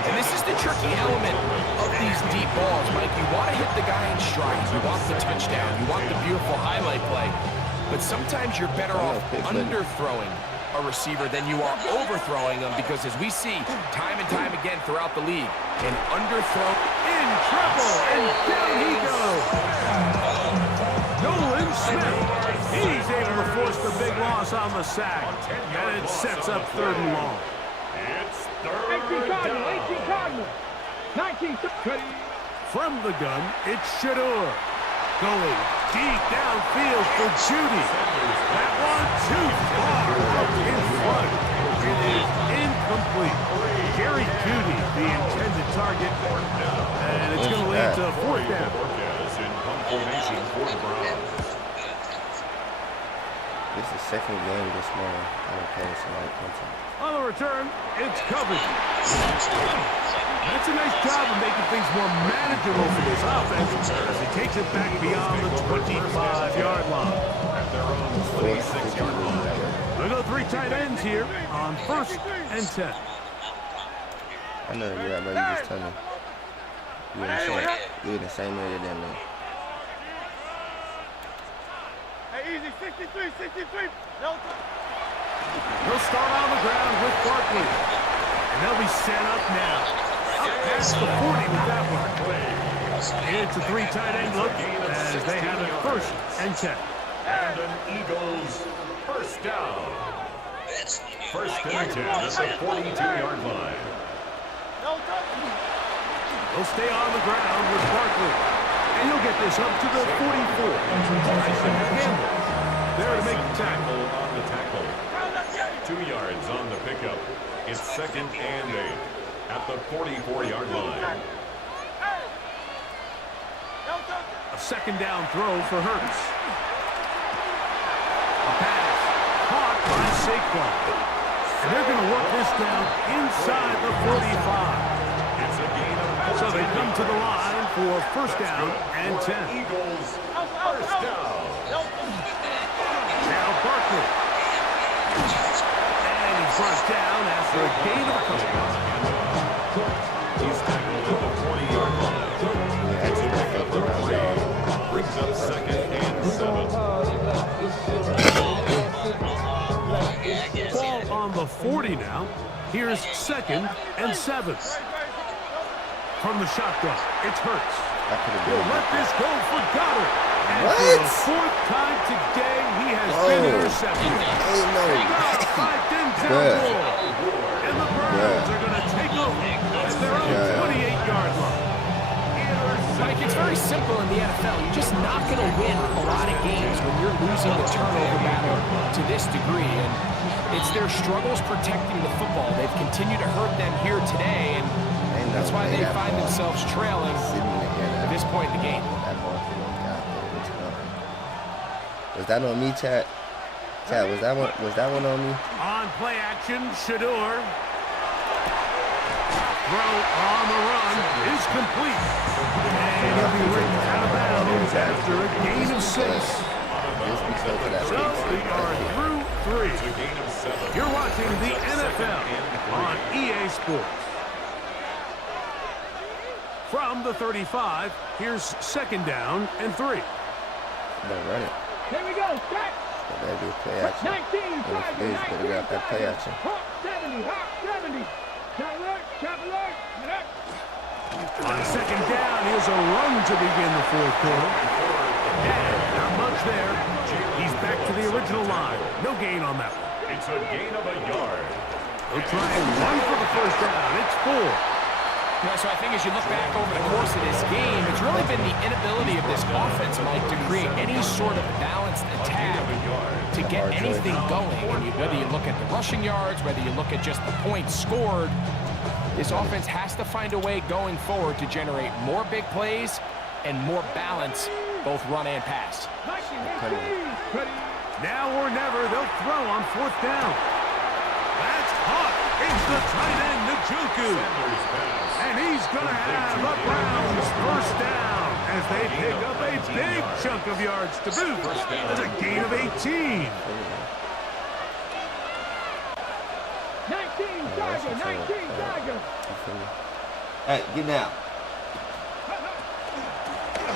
And this is the tricky element of these deep balls, Mike. You want to hit the guy in stride. You want the touchdown. You want the beautiful highlight play. But sometimes you're better off underthrowing a receiver than you are overthrowing them, because as we see time and time again throughout the league, an underthrow In trouble, and down he goes. Nolan Smith. He's able to force the big loss on the sack. And it sets up third and long. It's third down. 18 Cardinal. 19. From the gun, it's Shador. Going deep downfield for Judy. That one too far up in front. It is incomplete. Jerry Judy, the intended target. And it's going to lead to fourth down. In punt formation for the Browns. This is the second game this morning. I don't pay somebody attention. On the return, it's covered. That's a nice job of making things more manageable for this offense as he takes it back beyond the 25-yard line. At their own 26-yard line. We'll go three tight ends here on first and 10. I know you're right, but you just told me. You're in the same area than me. Hey, easy. 63. No. He'll start on the ground with Barkley. And they'll be set up now. Up past the 40 with that one. It's a three tight end look as they have it first and 10. And an Eagles first down. First and 10 at the 42-yard line. He'll stay on the ground with Barkley. And he'll get this up to the 44. There to make the tackle. On the tackle. 2 yards on the pickup. It's second and 8 at the 44-yard line. A second down throw for Hurts. A pass caught by Saquon. And they're going to work this down inside the 45. It's a gain of 14. So they come to the line for first down and 10. Eagles first down. Now Barkley. And he's brought down after a gain of a couple. He's tackled at the 40-yard line. It's a pickup of 3. Brings up second and 7. Ball on the 40 now. Here's second and 7. From the shotgun, it's Hurts. He'll let this go for Goddard. And for the fourth time today, he has been intercepted. By Denzel Ward. And the Browns are going to take over at their own 28-yard line. Mike, it's very simple in the NFL. You're just not going to win a lot of games when you're losing the turnover battle to this degree. And it's their struggles protecting the football. They've continued to hurt them here today, and that's why they find themselves trailing at this point in the game. Was that on me, Chad? Chad, was that one on me? On play action, Shador. Throw on the run is complete. And he'll be ripped out of bounds after a gain of 6. So we are through 3. You're watching the NFL on EA Sports. From the 35, here's second down and 3. Don't run it. Here we go, start. Better do play action. 19, better grab that play action. Hawk 70. On second down, here's a run to begin the fourth quarter. And not much there. He's back to the original line. No gain on that one. It's a gain of a yard. They'll try and run for the first down. It's 4. Yeah, so I think as you look back over the course of this game, it's really been the inability of this offense, Mike, to create any sort of balanced attack to get anything going. And whether you look at the rushing yards, whether you look at just the points scored, this offense has to find a way going forward to generate more big plays and more balance, both run and pass. Now or never, they'll throw on fourth down. That's caught. It's the tight end, Njoku. And he's going to have a Browns first down as they pick up a big chunk of yards to boot. That's a gain of 18. 19, Tiger. Hey, get now.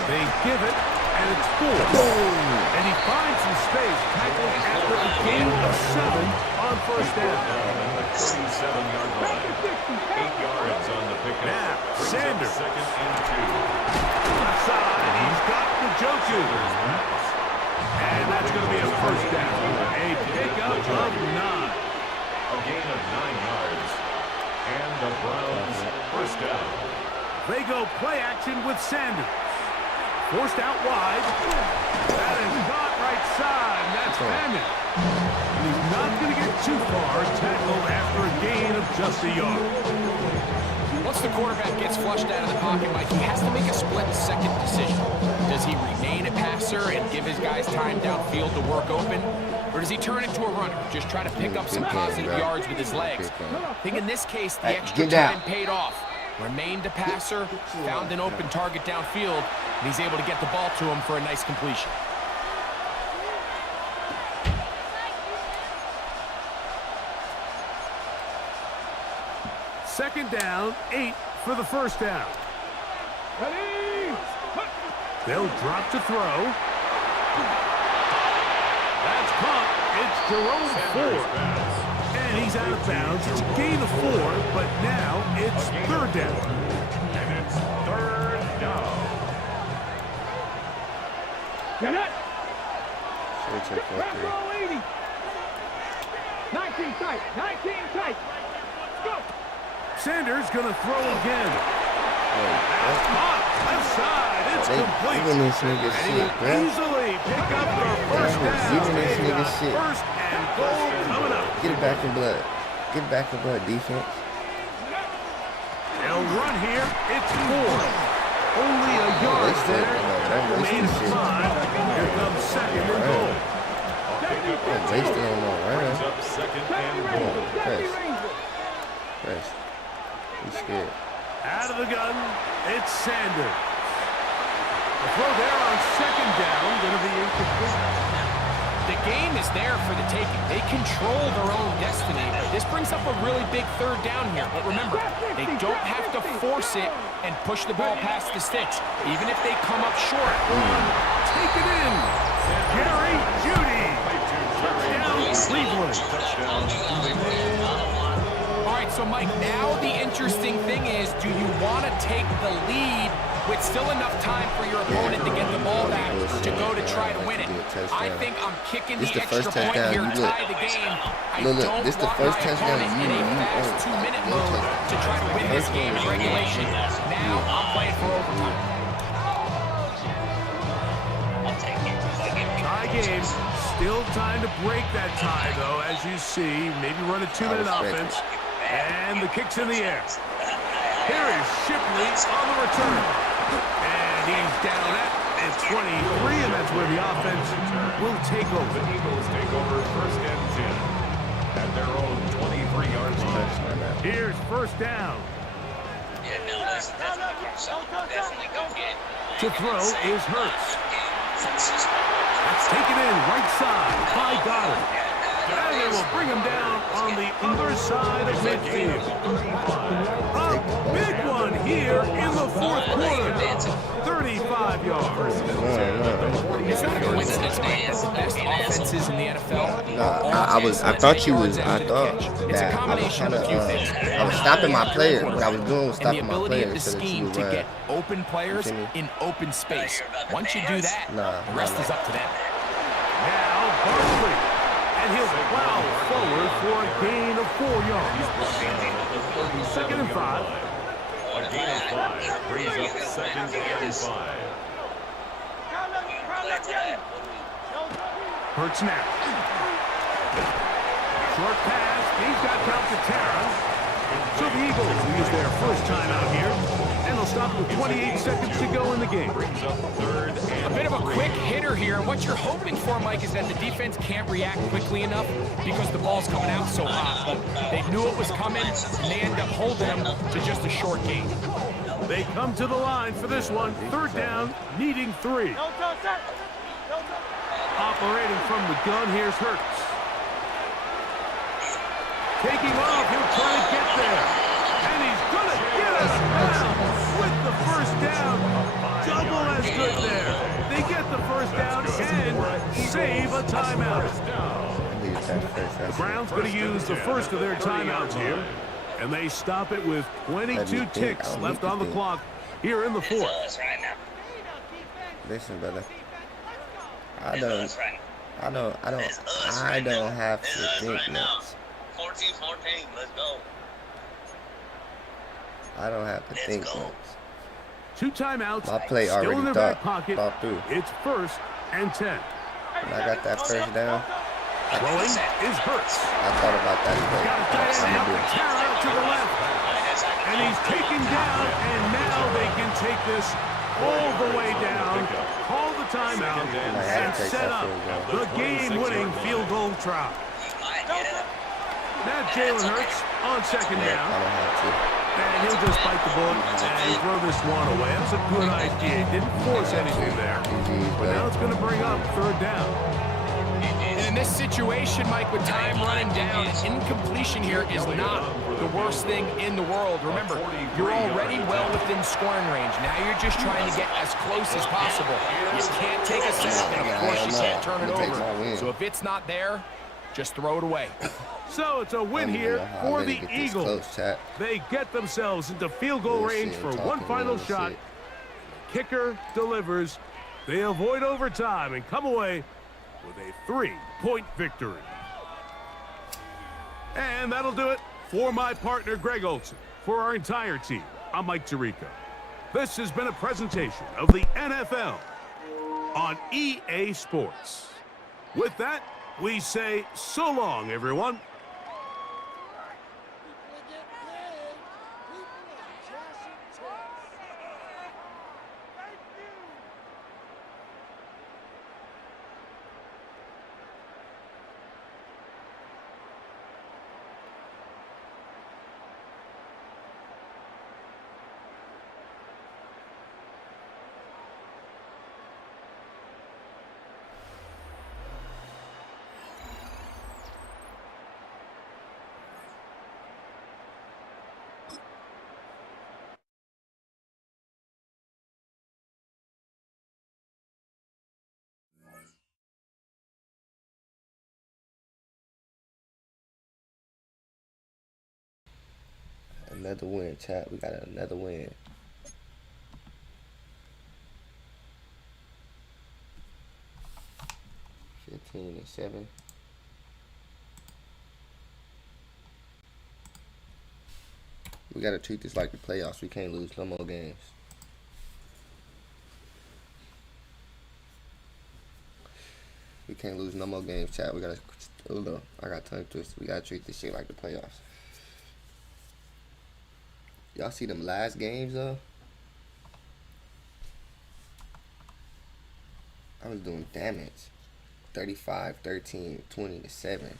They give it, and it's 4. And he finds some space, tackled after a gain of 7 on first down. 37-yard line. 8 yards on the pickup. Now, Sanders. Second and 2. Left side, he's got Njoku. And that's going to be a first down. A pickup of 9. A gain of 9 yards. And the Browns first down. They go play action with Sanders. Forced out wide. That is not right side. That's Hammond. And he's not going to get too far. Tackled after a gain of just a yard. Once the quarterback gets flushed out of the pocket, Mike, he has to make a split-second decision. Does he remain a passer and give his guys time downfield to work open? Or does he turn into a runner, just try to pick up some positive yards with his legs? I think in this case, the extra time paid off. Remained a passer, found an open target downfield, and he's able to get the ball to him for a nice completion. Second down, 8 for the first down. They'll drop to throw. That's caught. It's Jerome Ford. And he's out of bounds. It's a gain of 4, but now it's third down. And it's third down. Get it. Back row 80. 19 tight. 19 tight. Go. Sanders gonna throw again. That's caught. Left side. It's complete. Giving this nigga shit, bro. Easily pick up their first down. Giving this nigga shit. First and goal coming up. Get it back in blood. Get it back in blood, defense. They'll run here. It's 4. Only a yard there. Made it 5. Here comes second and goal. I'm wasting on my run. Up second and goal. Press. He's scared. Out of the gun, it's Sanders. The throw there on second down, going to be incomplete. The game is there for the taking. They control their own destiny. This brings up a really big third down here. But remember, they don't have to force it and push the ball past the sticks, even if they come up short. Take it in. Jerry Jeudy. Touchdown, Cleveland. All right, so Mike, now the interesting thing is, do you want to take the lead with still enough time for your opponent to get the ball back to go to try to win it? I think I'm kicking the extra point here, tie the game. I don't want my opponent in a fast 2-minute mode to try to win this game in regulation. Now I'm playing for overtime. Tie game. Still time to break that tie, though, as you see. Maybe run a 2-minute offense. And the kick's in the air. Here is Shipley on the return. And he's down at 23, and that's where the offense will take over. The Eagles take over first and 10 at their own 23-yard line. Here's first down. Yeah, no, that's definitely go get. To throw is Hurts. That's taken in right side by Goddard. And they will will bring him down on the other side of midfield. A big one here in the fourth quarter. 35 yards. It's not a coincidence, Mike. The best offenses in the NFL. I thought you was. I thought it's a that combination of a few things. I was stopping my player. What I was doing was And the stopping my ability player of the so that you scheme would to run. get open players in open space. Once you do that, the rest is up to them. Now Barkley, and he'll plow forward for a gain of 4 yards. 2nd and 5. A gain of 5 brings up 2nd and 5. Hurts now. Short pass. He's got count to Tara. So the Eagles will use their first timeout here, and they'll stop with 28 seconds to go in the game. A bit of a quick hitter here, and what you're hoping for, Mike, is that the defense can't react quickly enough because the ball's coming out so hot. They knew it was coming, and they end up holding them to just a short gain. They come to the line for this one. 3rd down, needing 3. Operating from the gun, here's Hurts. Taking off, he'll try to get there. And he's going to get us down with the first down. Double as good there. They get the first down and save a timeout. The Browns going to use the first of their timeouts here. And they stop it with 22 ticks left on the clock here in the 4th. Listen, brother. I don't have to think much. 14-14, let's go. I don't have to think much. 2 timeouts. My play still already in their back pocket. thought through. It's 1st and 10. When I got that first down, Throwing is Hurts. I thought about that play. Got a tight end up the Tara to the left. And he's taken down, and now they can take this all the way down, call the timeout, and set up the game-winning field goal try. Now Jalen Hurts on 2nd down. And he'll just bite the bullet and throw this one away. That's a good idea. He didn't force anything there. But now it's going to bring up 3rd down. And in this situation, Mike, with time running down, incompletion here is not the worst thing in the world. Remember, you're already well within scoring range. Now you're just trying to get as close as possible. You can't take a sack, and of course you can't turn it over. So if it's not there, just throw it away. So it's a win here for the Eagles. They get themselves into field goal range for one final shot. Kicker delivers. They avoid overtime and come away with a 3-point victory. And that'll do it for my partner, Greg Olson. For our entire team, I'm Mike Tirico. This has been a presentation of the NFL on EA Sports. With that, we say so long, everyone. Another win, chat. We got another win. and 7. We gotta treat this like the playoffs. We can't lose no more games. We can't lose no more games, chat. We gotta. Oh no, I got tongue twisted. We gotta treat this shit like the playoffs. Y'all see them last games though? I was doing damage. 35, 13, 20 to 7.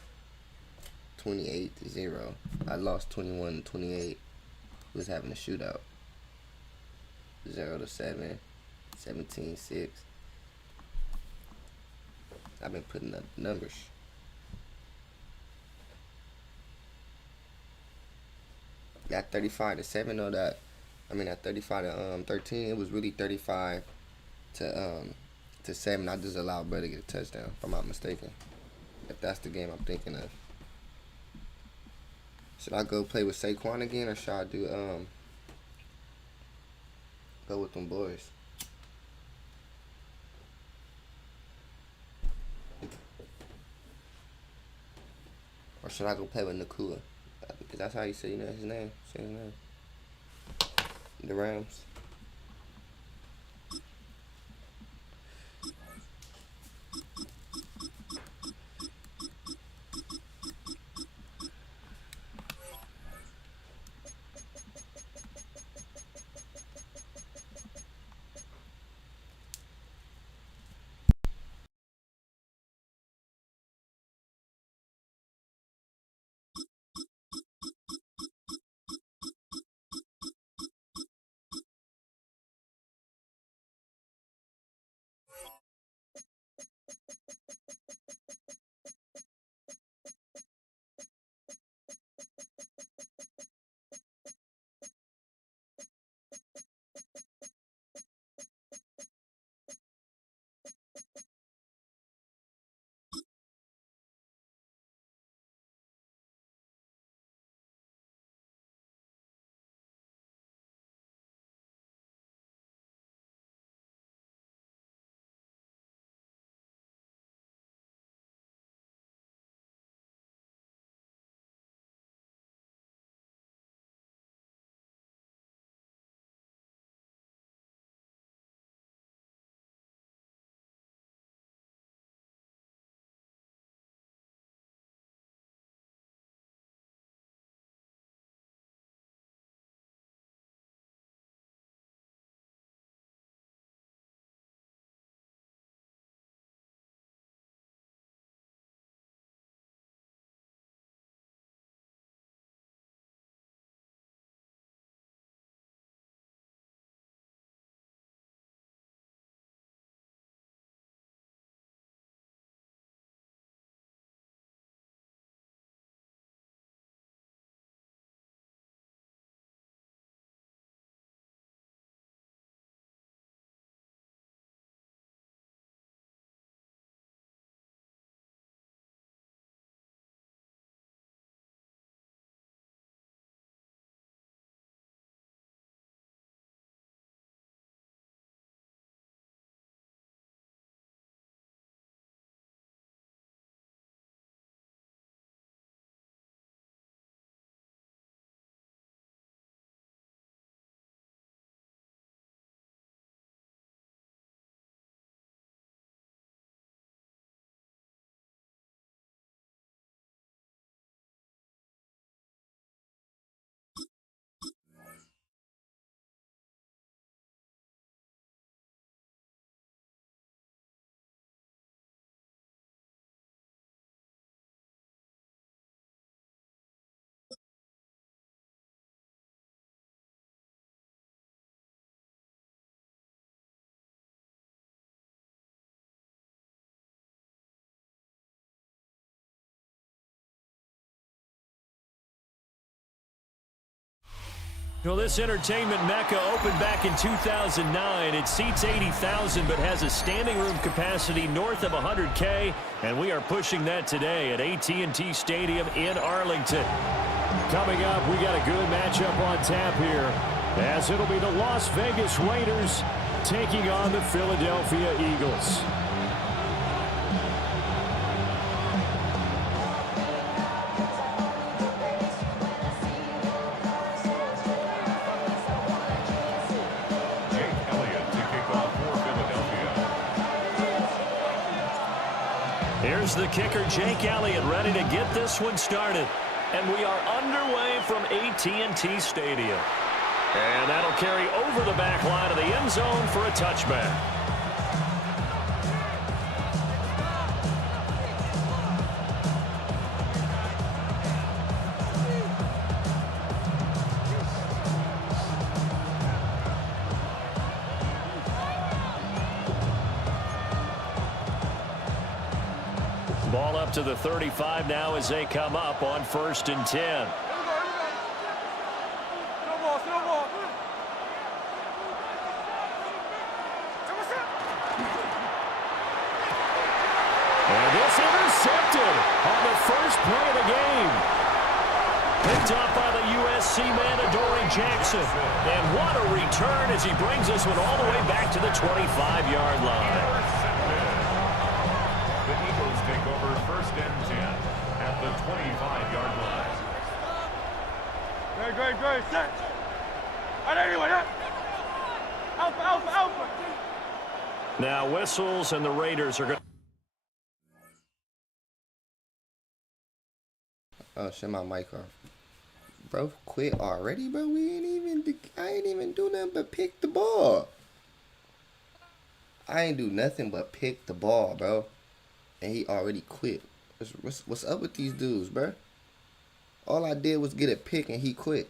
28 to 0. I lost 21 to 28. We was having a shootout. 0 to 7. 17, 6. I've been putting up numbers. that 35-7 or that, I mean that 35-13. It was really 35 to 7. I just allowed Brother to get a touchdown, if I'm not mistaken. If that's the game I'm thinking of. Should I go play with Saquon again, or should I do go with them boys? Or should I go play with Nakua? Because that's how you say, his name. Say his name. The Rams. Well, this entertainment mecca opened back in 2009. It seats 80,000 but has a standing room capacity north of 100K, and we are pushing that today at AT&T Stadium in Arlington. Coming up, we got a good matchup on tap here, as it'll be the Las Vegas Raiders taking on the Philadelphia Eagles. Here's the kicker, Jake Elliott, ready to get this one started. And we are underway from AT&T Stadium. And that'll carry over the back line of the end zone for a touchback. Ball up to the 35 now as they come up on 1st and 10. on the first play of the game. Picked up by the USC man, Adoree Jackson. And what a return as he brings this one all the way back to the 25-yard line. The Eagles take over 1st and 10 at the 25-yard line. Great. Set. All right, anyway, Alpha. Now whistles, and the Raiders are going to... Oh, shut my mic off. Bro, quit already, bro. I ain't even do nothing but pick the ball. I ain't do nothing but pick the ball, bro. And he already quit. What's up with these dudes, bro? All I did was get a pick and he quit.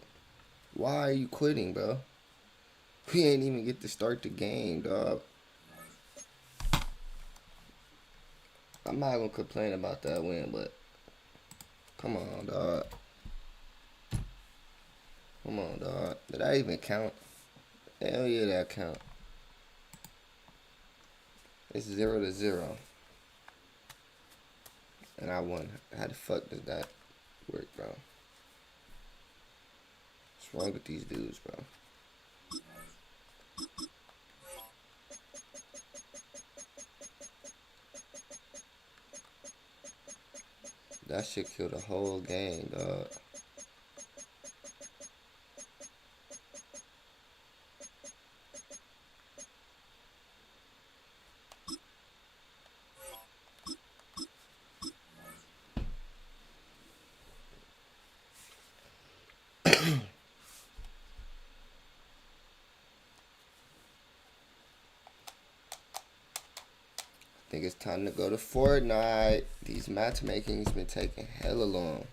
Why are you quitting, bro? We ain't even get to start the game, dog. I'm not gonna complain about that win, but come on, dog. Come on, dog. Did that even count? Hell yeah, that count. It's 0-0. And I won. How the fuck does that work, bro? What's wrong with these dudes, bro? That shit killed the whole game, dog. I think it's time to go to FORTNITE. These matchmaking's been taking hella long.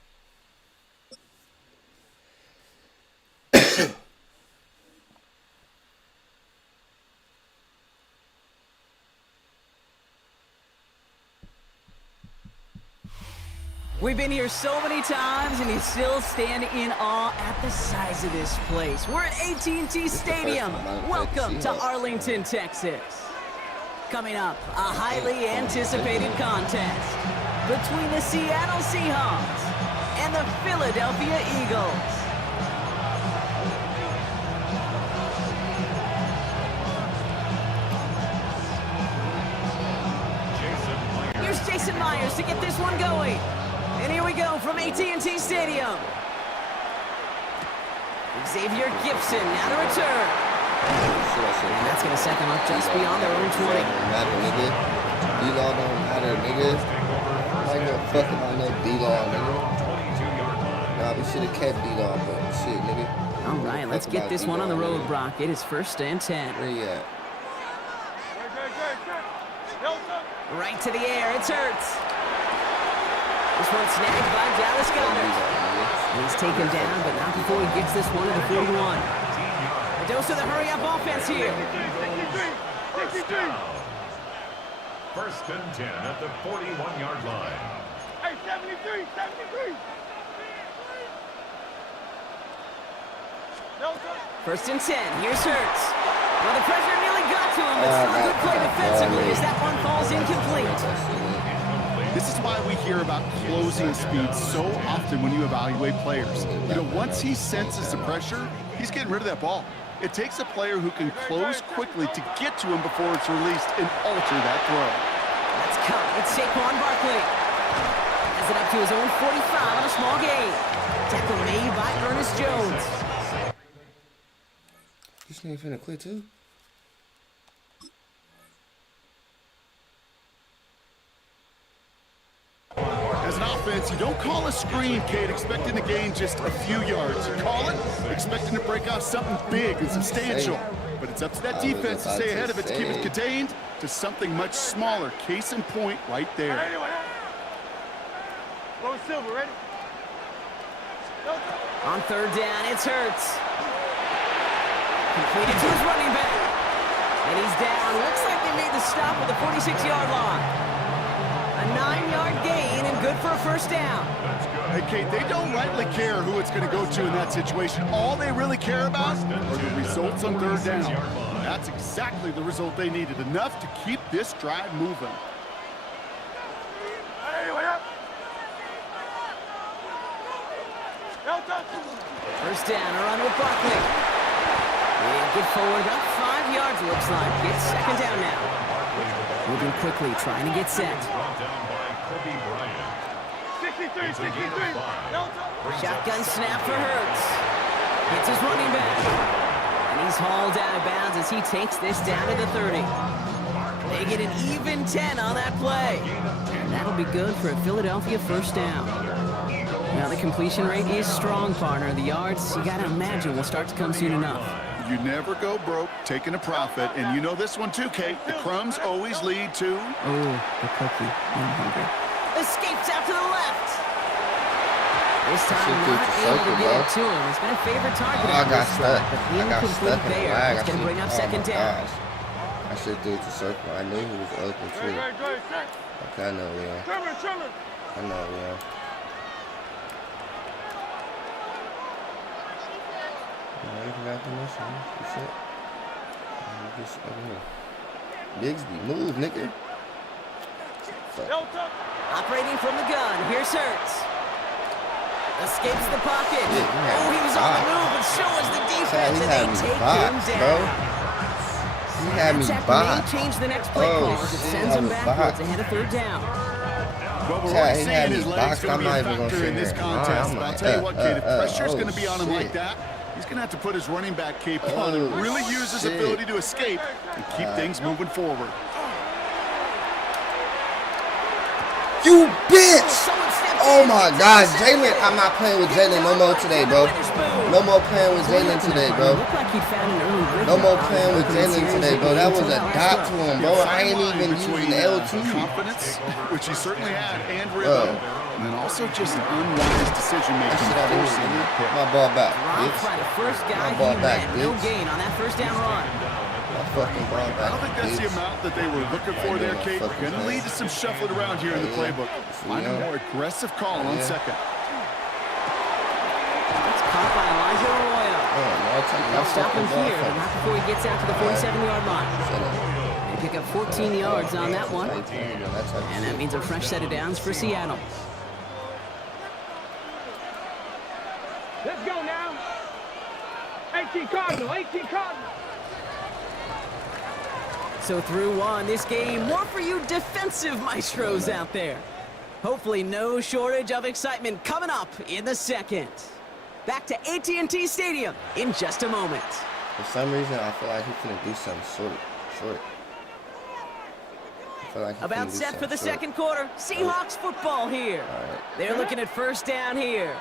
We've been here so many times, and you still stand in awe at the size of this place. We're at AT&T Stadium. Welcome to Arlington, Texas. Coming up, a highly anticipated contest between the Seattle Seahawks and the Philadelphia Eagles. Here's Jason Myers to get this one going. And here we go from AT&T Stadium. Xavier Gipson now to return. And that's going to set them up just beyond their own 20. Matter, nigga. D-Law don't matter, nigga. I ain't gonna fuck about no D-Law, nigga. Nah, we should have kept D-Law, but shit, nigga. All right, let's get this one on the road, Brock. It is 1st and 10. Where you at? Right to the air. It's Hurts. This one snagged by Dallas Goedert. He's taken down, but not before he gets this one to the 41. A dose of the hurry-up offense here. 1st and 10 at the 41-yard line. Hey, 73. 1st and 10. Here's Hurts. Well, the pressure nearly got to him, but still a good play defensively as that one falls incomplete. This is why we hear about closing speed so often when you evaluate players. You know, once he senses the pressure, he's getting rid of that ball. It takes a player who can close quickly to get to him before it's released and alter that throw. Let's cut. It's Saquon Barkley. Has it up to his own 45 on a small gain. Tackle made by Ernest Jones. This nigga finna quit too? As an offense, you don't call a screen, Kate, expecting to gain just a few yards. You call it expecting to break off something big and substantial. But it's up to that defense to stay ahead of it, to keep it contained to something much smaller. Case in point right there. Low Silver, ready? On 3rd down, it's Hurts. Completed to his running back. And he's down. Looks like they made the stop at the 46-yard line. A 9-yard gain and good for a 1st down. Hey, Kate, they don't rightly care who it's going to go to in that situation. All they really care about are the results on 3rd down. That's exactly the result they needed, enough to keep this drive moving. First down, a run with Barkley. And get forward about 5 yards, looks like. It's second down now. Moving quickly, trying to get set. 63. Shotgun snap for Hurts. Hits his running back. And he's hauled out of bounds as he takes this down to the 30. They get an even 10 on that play. And that'll be good for a Philadelphia first down. Now, the completion rate is strong, partner. The yards, you got to imagine, will start to come soon enough. You never go broke taking a profit, and you know this one too, Kate. The crumbs always lead to... Oh, the cookie. I'm hungry. Escapes out to the left. This time, not able to get it to him. It's been a favorite target. I got stuck. I got stuck in the lag. It's going to bring up second down. I should do it to circle. I knew he was open too. Okay, I know, Leon. I know, Leon. You got the mission. You shit. Just over here. Bigsby, move, nigga. Operating from the gun. Here's Hurts. Escapes the pocket. Yeah, he was on the move, and so was the defense, and they take him down. He had me boxed. Change the next play call as it sends him backwards ahead of third down. Well, we're already saying his leg's going to be a factor in this contest. But I'll tell you what, kid, if pressure's going to be on him like that, he's going to have to put his running back cape on and really use his ability to escape and keep things moving forward. You bitch! Oh my God, Jalen! I'm not playing with Jalen no more today, bro. No more playing with Jalen today, bro. No more playing with Jalen today, bro. That was a dot to him, bro. I ain't even using L2. Confidence, which he certainly had, and rhythm. And then also just an unwise decision-making. My ball back, bitch. My ball back, bitch. No gain on that first down run. Fucking ball back, I don't think that's the amount that they were looking for there, Kate. Going to lead to some shuffling around here in the playbook. Find a more aggressive call on second. It's caught by Elijah Arroyo. They'll stop him here, but not before he gets out to the 47-yard line. They pick up 14 yards on that one. And that means a fresh set of downs for Seattle. Let's go now. 18 Cardinal. So through one, this game, more for you defensive maestros out there. Hopefully no shortage of excitement coming up in the second. Back to AT&T Stadium in just a moment. For some reason, I feel like he's going to do something short. I feel like about set for the second quarter. Seahawks football here. They're looking at first down here.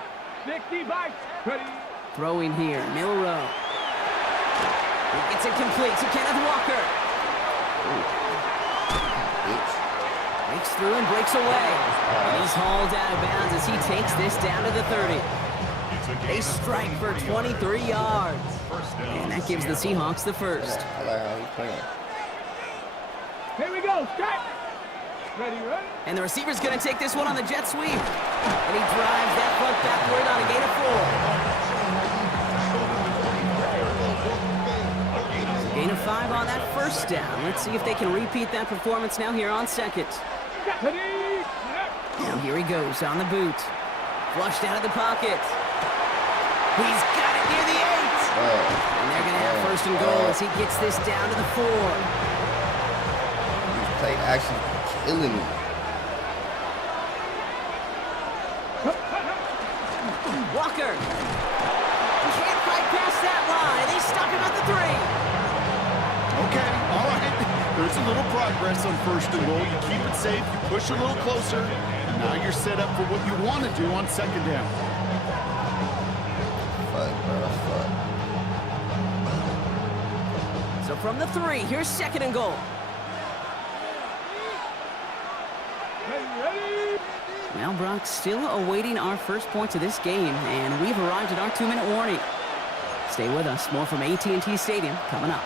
60 bites. Ready. Throwing here, Milrow. He gets it complete to Kenneth Walker. Breaks through and breaks away. And he's hauled out of bounds as he takes this down to the 30. They strike for 23 yards. And that gives the Seahawks the first. I like how he's playing. Here we go. Strike. Ready. And the receiver's going to take this one on the jet sweep. And he drives that front backward on a gain of 4. Gain of 5 on that first down. Let's see if they can repeat that performance now here on second. Now here he goes on the boot. Flushed out of the pocket. He's got it near the 8. And they're going to have first and goal as he gets this down to the 4. This play actually killing me. Walker. Can't quite pass that line. They stop him at the 3. Okay, all right. There's a little progress on first and goal. You keep it safe, you push a little closer, and now you're set up for what you want to do on second down. So from the 3, here's second and goal. Now, Brock, still awaiting our first points of this game, and we've arrived at our 2-minute warning. Stay with us. More from AT&T Stadium coming up.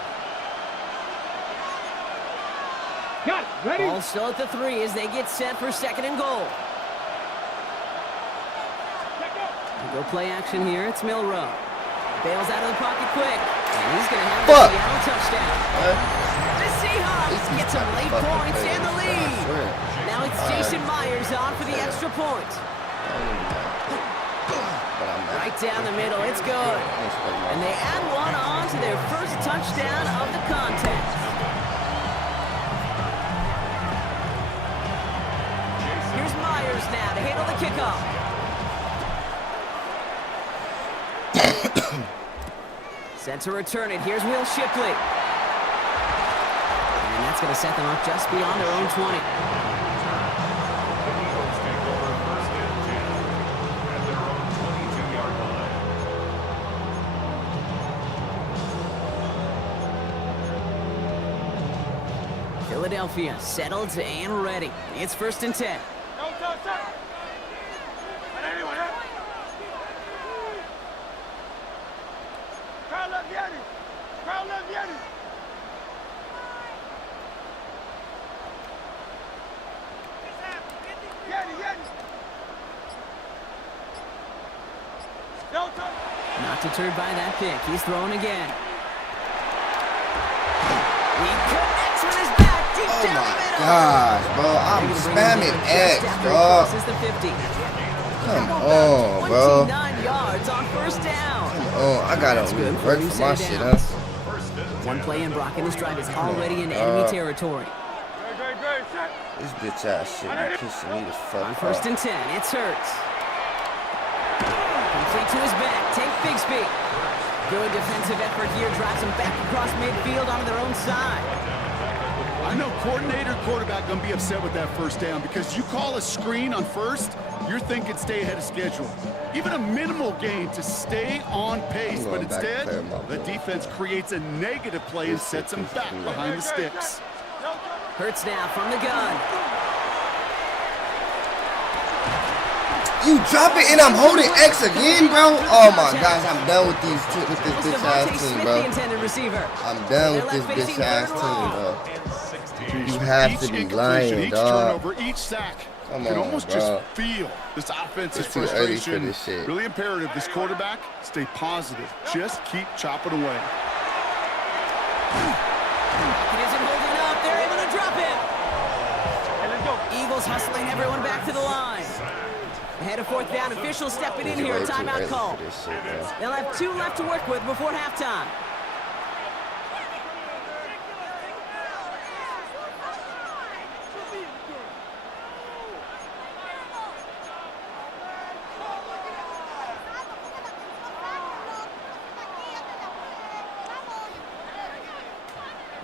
Got it. Ready. Ball still at the 3 as they get set for second and goal. We'll go play action here. It's Milrow. Bails out of the pocket quick. And he's going to have the Seattle touchdown. The Seahawks get some late points and the lead. Now it's Jason Myers on for the extra point. Right right down the middle. It's good. And they add one on to their first touchdown of the contest. Here's Myers now to handle the kickoff. Set to return it. Here's Will Shipley. And that's going to set them up just beyond their own 20. Philadelphia settled and ready. It's 1st and 10. Not deterred by that pick. He's throwing again. He connects with his back deep down the middle. Gosh, bro. I'm spamming X, bro. Come on, bro. 29 yards on 1st down. Come on. I gotta work for my shit, huh? One play in, Brock, and this drive is already in enemy territory. This bitch ass shit be kissing me the fuck On off. 1st and 10, it's Hurts. Complete to his back, take Bigsby. Good defensive effort here, drives them back across midfield onto their own side. I know coordinator, quarterback gonna be upset with that 1st down because you call a screen on 1st, you're thinking stay ahead of schedule. Even a minimal gain to stay on pace, but instead, the defense creates a negative play and sets them back behind the sticks. Hurts now from the gun. You drop it and I'm holding X again, bro. Oh my gosh, I'm done with this bitch ass team, bro. I'm done with this bitch ass team, bro. You have to be lying, dog. Turnover, each sack. Come You can on, almost bro. just feel this offensive It's too early for frustration. this shit. Really imperative. This quarterback, stay positive. Just keep chopping away. He isn't holding up. They're able to drop him. Eagles hustling everyone back to the line. Ahead of 4th down, officials stepping in here. Timeout call. They'll have 2 left to work with before halftime.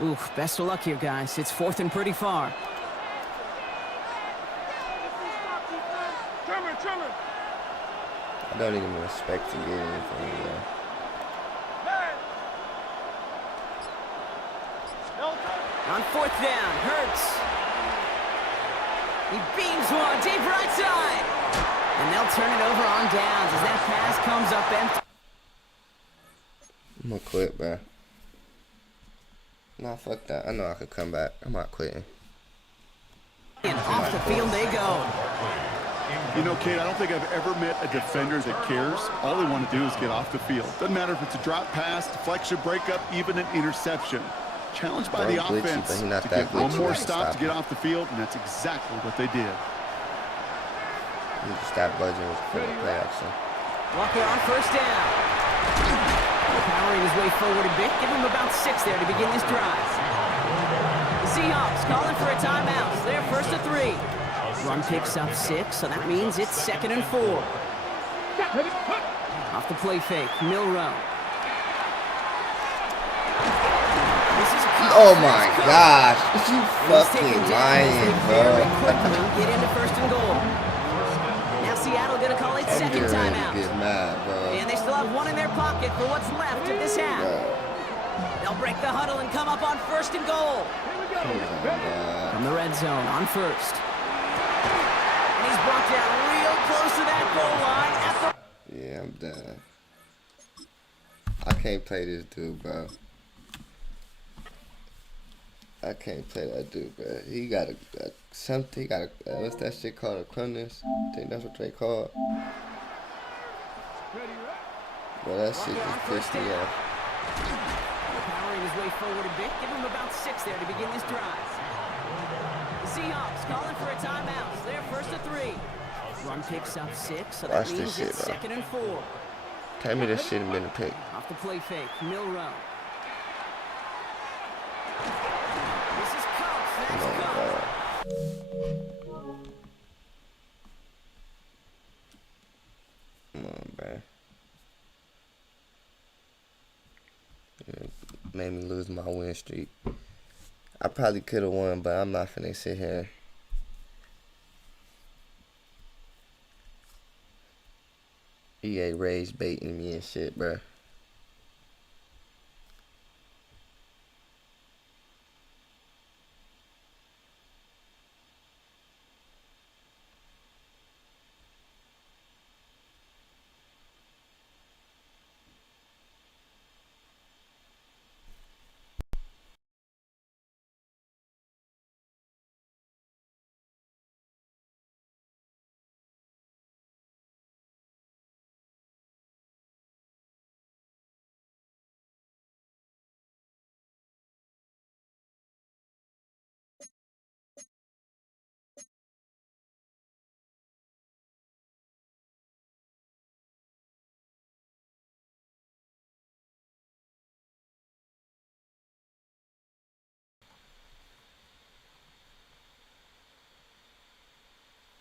Oof, best of luck here, guys. It's 4th and pretty far. I don't even expect to get anything, bro. On 4th down, Hurts. He beams one deep right side. And they'll turn it over on downs as that pass comes up empty. I'm gonna quit, bro. Nah, fuck that. I know I could come back. I'm not quitting. And off the field they go. You know, Kate, I don't think I've ever met a defender that cares. All they want to do is get off the field. Doesn't matter if it's a drop pass, deflection, breakup, even an interception. Challenged by the offense to get one more stop to get off the field, and that's exactly what they did. You just stop budging for the play action. Walker on 1st down. Powering his way forward a bit. Give him about 6 there to begin this drive. The Seahawks calling for a timeout. So they're 1st and 3. Run picks up 6, so that means it's 2nd and 4. Off the play fake, Milrow. Oh my gosh, you fucking lying, bro. Get into 1st and goal. Now Seattle gonna call it 2nd timeout. Get mad, bro. And they still have 1 in their pocket for what's left of this half. They'll break the huddle and come up on 1st and goal. From the red zone on 1st. And he's brought down real close to that goal line at the... Yeah, I'm done. I can't play this dude, bro. I can't play that dude, bro. He got something. He got a what's that shit called? A criminals? I think that's what they call it. Bro, that shit just pissed me off. Powering his way forward a bit. Give him about 6 there to begin this drive. The Seahawks calling for a timeout. So they're 1st and 3. Run picks up 6, so that means it's 2nd and 4. Tell me this shouldn't been a pick. Off the play fake, Milrow. This is Cox. That's Cox. Come on, bro. It made me lose my win streak. I probably could have won, but I'm not finna sit here. EA rage baiting me and shit, bro.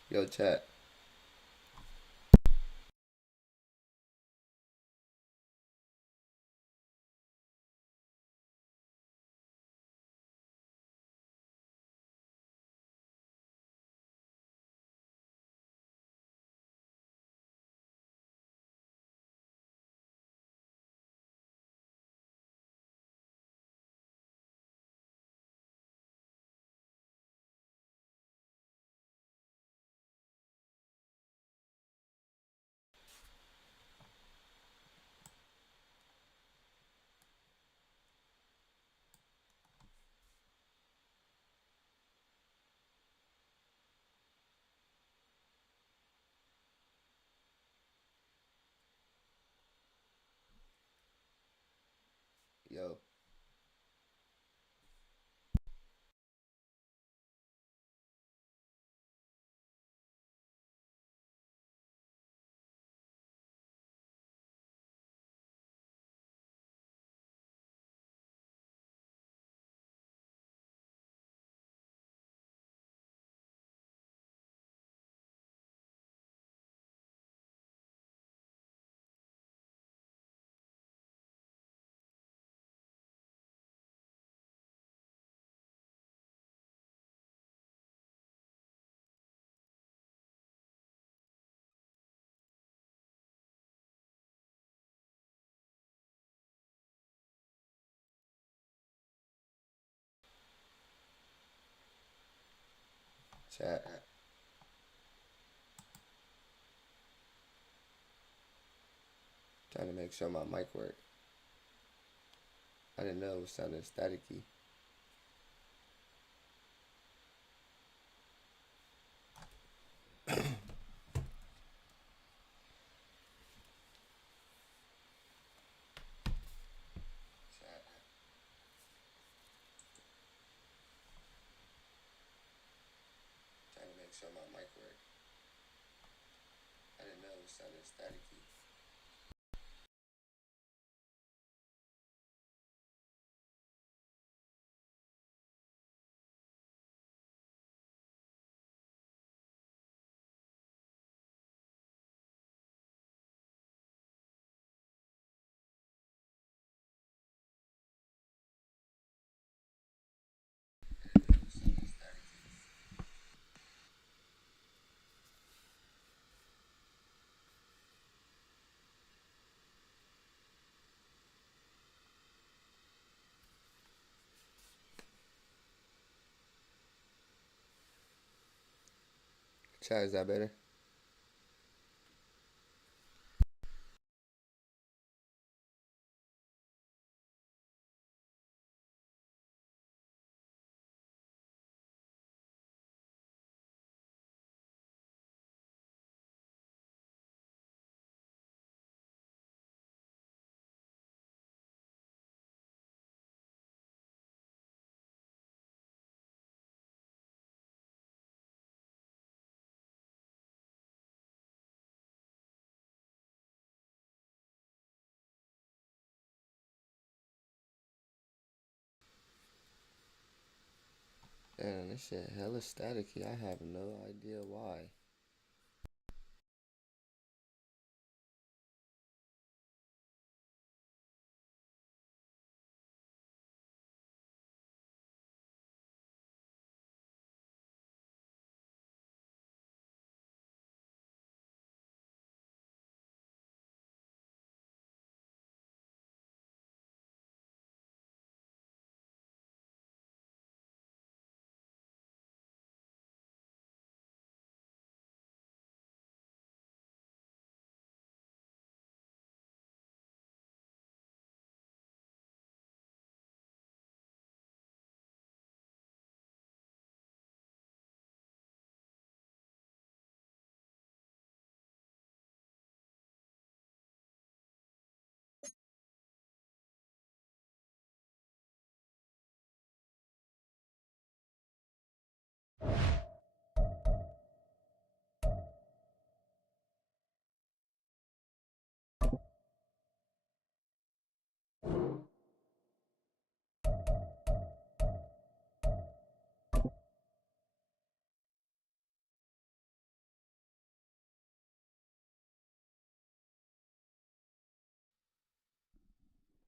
Yo, chat. Yo. Chat. Trying to make sure my mic worked. I didn't know it was sounding staticky. Trying to make sure my mic worked. I didn't know it was sounding staticky. Chat, is that better? And this shit hella staticky. I have no idea why.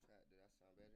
Chat, did that sound better?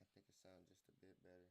I think it sounds just a bit better.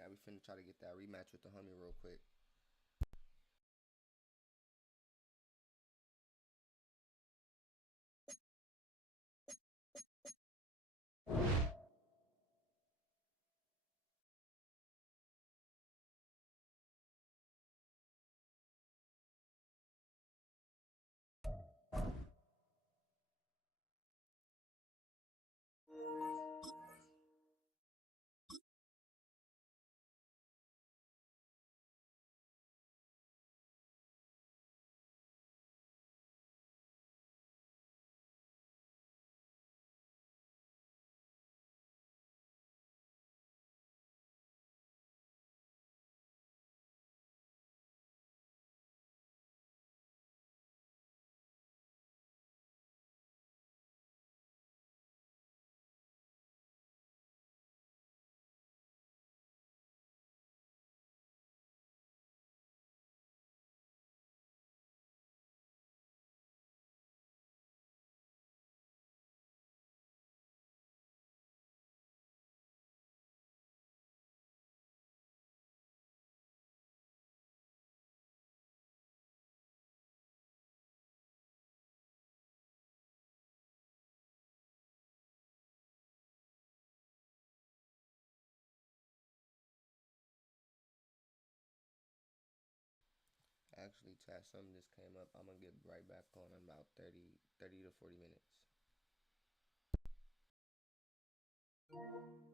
Chat, we finna try to get that rematch with the homie real quick. Actually, chat, something just came up. I'm gonna get right back on in about 30 to 40 minutes. it.